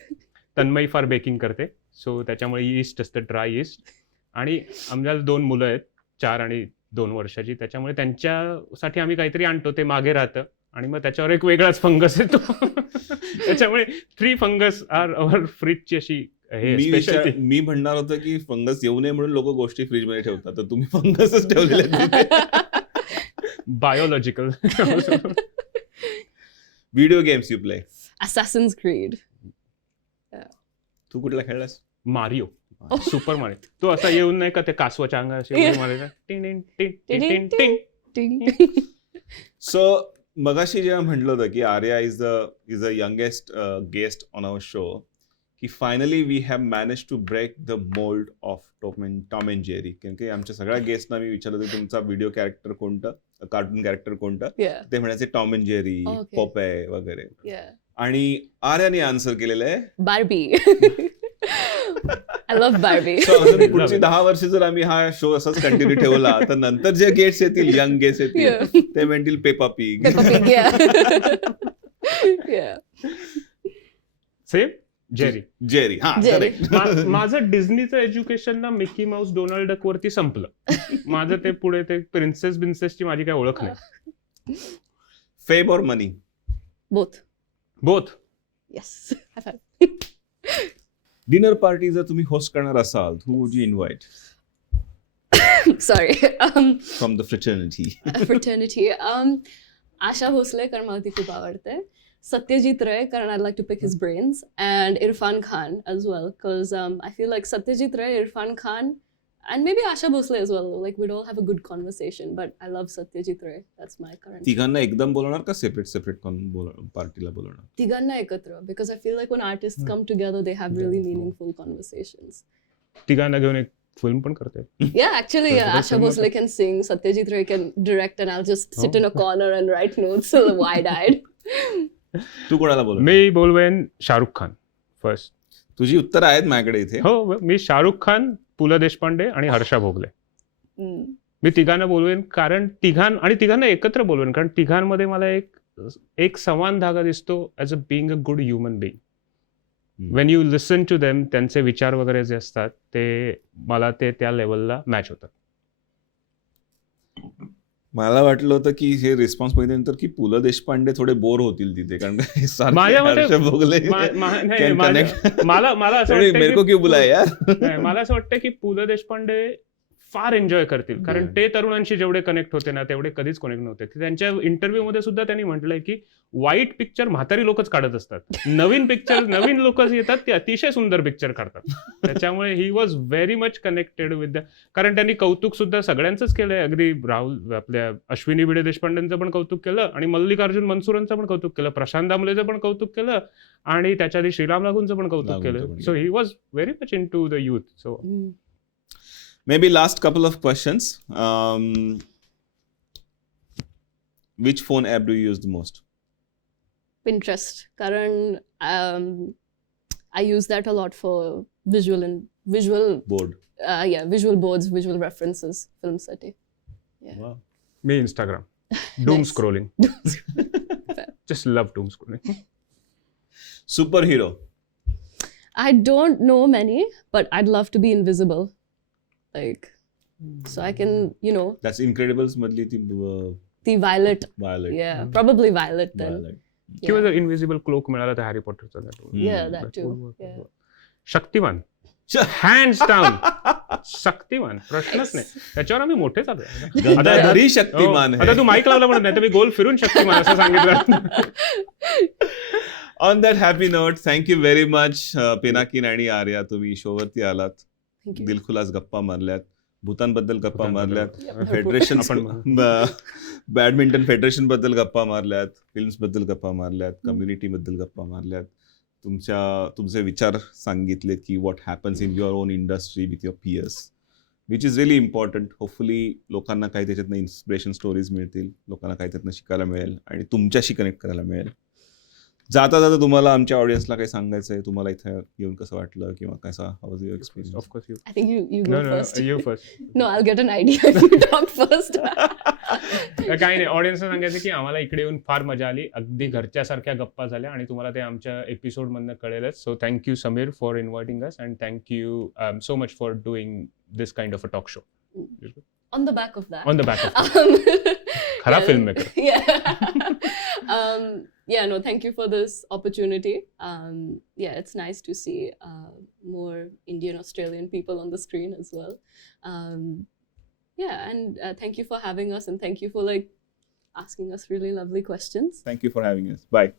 Tanmayi फार बेकिंग करते, सो त्याच्यामुळे यीस्ट असतं, ड्राय यीस्ट. आणि आम्हाला 2 मुलं आहेत, 4 आणि 2 वर्षाची, त्याच्यामुळे त्यांच्यासाठी आम्ही काहीतरी आणतो, ते मागे राहतं, आणि मग त्याच्यावर एक वेगळाच फंगस येतो. त्याच्यामुळे 3 फंगस आर अवर फ्रीजची अशी स्पेशालिटी. मी म्हणणार होतं की फंगस येऊ नये म्हणून लोक गोष्टी फ्रीज मध्ये ठेवतात, तर तुम्ही फंगसच ठेवलेले. Biological. Video games you play. Assassin's Creed. तू कुठला खेळलास? Mario, super Mario. तो असा येऊन नाही का ते कासवाच्या अंगाशी मारायचा, टिंग टिंग टिंग टिंग टिंग. सो मगाशी जेव्हा म्हटलं होतं की Arya is the youngest guest on our show, की finally we have manage to break the mould of Tom and Jerry. कारण की आमच्या सगळ्या गेस्टना मी विचारलं होतं तुमचा व्हिडिओ कॅरेक्टर कोणतं, कार्टून कॅरेक्टर कोणतं, Yeah. ते म्हणायचे Tom and Jerry, Okay. Popeye वगैरे. Yeah. आणि आर्याने आन्सर केलेलं आहे. Barbie. I love Barbie. So, अजून पुढची 10 वर्ष जर आम्ही हा शो असाच कंटिन्यू ठेवला तर नंतर जे गेट्स येतील, यंग गेट्स येतील, Yeah. ते म्हणतील Peppa pig. Peppa Pig, yeah. Yeah. Same Jerry. Jerry. हा, Jerry. correct. माझं डिझनीचं एज्युकेशन ना मिकी माऊस डोनाल्ड डक वरती संपलं. माझं ते पुढे ते प्रिन्सेसची माझी काय ओळख नाही. फेम और मनी. Both. Both. Yes. High five. Dinner party जर तुम्ही होस्ट करणार असाल, who would you invite Sorry. from the fraternity? Fraternity. Asha Bhosle कारण मला ती खूप आवडते. Satyajit Ray कारण I'd like to pick his brains, and Irfan Khan as well because I feel like Satyajit Ray, Irfan Khan, and maybe Asha Bhosle as well. Like we'd all have a good conversation, but I love Satyajit Ray. That's my current. तिघांना एकदम बोलवणार का सेपरेट पार्टीला बोलवणार? तिघांना एकत्र because I feel like when artists come together, they have really meaningful conversations. तिघांना घेऊन एक फिल्म पण करते. Yeah, actually, That's Asha very Bhosle can sing, Satyajit Ray can direct, and I'll just sit in a corner and write notes wide-eyed. तू कोणाला बोलव? मी बोलवेन शाहरुख खान फर्स्ट. तुझी उत्तर आहेत माझ्याकडे इथे. हो, मी शाहरुख खान, पु ल देशपांडे आणि हर्षा भोगले. Mm. मी तिघांना बोलवेन कारण तिघांना एकत्र बोलवेन कारण तिघांमध्ये मला एक समान धागा दिसतो as a being a good human being. When you listen to them, त्यांचे विचार वगैरे जे असतात ते मला ते त्या लेवलला मॅच होतात. मला वाटलं होतं की हे रिस्पॉन्स बघितल्यानंतर की पु ल देशपांडे थोडे बोर होतील तिथे कारण माझ्या मते- हर्ष भोगले नाही, can connect. मला असं मेरे को वाटतं क्यों बुलाया यार? नाही, मला असं वाटतं की पु ल देशपांडे फार एन्जॉय करतील कारण ते तरुणांशी जेवढे कनेक्ट होते ना तेवढे कधीच कनेक्ट नव्हते. त्यांच्या इंटरव्ह्यू मध्ये सुद्धा त्यांनी म्हटलंय की वाईट पिक्चर म्हातारी लोकच काढत असतात, नवीन लोक येतात ते अतिशय सुंदर पिक्चर काढतात. त्याच्यामुळे ही was very much connected with the, कारण त्यांनी कौतुक सुद्धा सगळ्यांचंच केलंय. अगदी राहुल आपल्या अश्विनी भिडे देशपांडेंचं पण कौतुक केलं आणि मल्लिकार्जुन मनसुरांचं पण कौतुक केलं, प्रशांत दामलेचं पण कौतुक केलं आणि त्याच्या आधी श्रीराम लागूंचं पण कौतुक लागूंचं केलं. पण so he was very much into the youth. So Mm. Maybe last couple of questions. Which phone app do you use the most? Pinterest. Karan, I use that a lot for visual Board. visual boards, visual references, film setting. Yeah. Wow. Me Instagram doom Nice. Scrolling, just love doom scrolling. Superhero. I don't know many, but I'd love to be invisible. Like, so I can, That's Incredibles मधली ती the Violet. Violet. Yeah, probably Violet then. Violet. किंवा Yeah. जर इनविजिबल क्लोक मिळाला तर हॅरी पॉटरचा. Yeah, that too. Yeah. Shaktimaan, hands down Shaktimaan, प्रश्नच नाही. त्याच्यावर आम्ही मोठे चालू आहे. गंगाधरी शक्तिमान आता तू है. माईक लावला म्हणत नाही तर मी गोल फिरून शक्तिमान असं सांगितलं. On that happy note, thank you very much Pinakin आणि आर्या, तुम्ही शोवरती आलात, Thank you. दिलखुलास गप्पा मारल्यात, भूतानबद्दल गप्पा मारल्यात, Yeah, फेडरेशन आपण बॅडमिंटन फेडरेशन बद्दल गप्पा मारल्यात, फिल्म्स बद्दल गप्पा मारल्यात, कम्युनिटी बद्दल गप्पा मारल्यात, तुमचे विचार सांगितलेत की what happens in your own industry with your peers, which is really important. Hopefully लोकांना काही त्याच्यातनं इन्स्पिरेशन स्टोरीज मिळतील, लोकांना काही त्यातनं शिकायला मिळेल आणि तुमच्याशी कनेक्ट करायला मिळेल. जाता जाता तुम्हाला आमच्या ऑडियन्सला काही सांगायचं आहे, तुम्हाला इथं येऊन कसं वाटलं किंवा कसा हाऊ वाज your experience? Of course, you. I think you go No, first. you first. No, I'll get an idea if you talk first. काही नाही, ऑडियन्सला सांगायचं की आम्हाला इकडे येऊन फार मजा आली, अगदी घरच्यासारख्या गप्पा झाल्या आणि तुम्हाला ते आमच्या एपिसोडमधनं कळेलच. So thank you Sameer for inviting us and thank you so much for doing this kind of a talk show. On the back of that. On the back of खरा yeah. filmmaker. Yeah. Yeah, no, thank you for this opportunity. Yeah, it's nice to see more Indian Australian people on the screen as well. Yeah, and thank you for having us and thank you for asking us really lovely questions. Thank you for having us. Bye.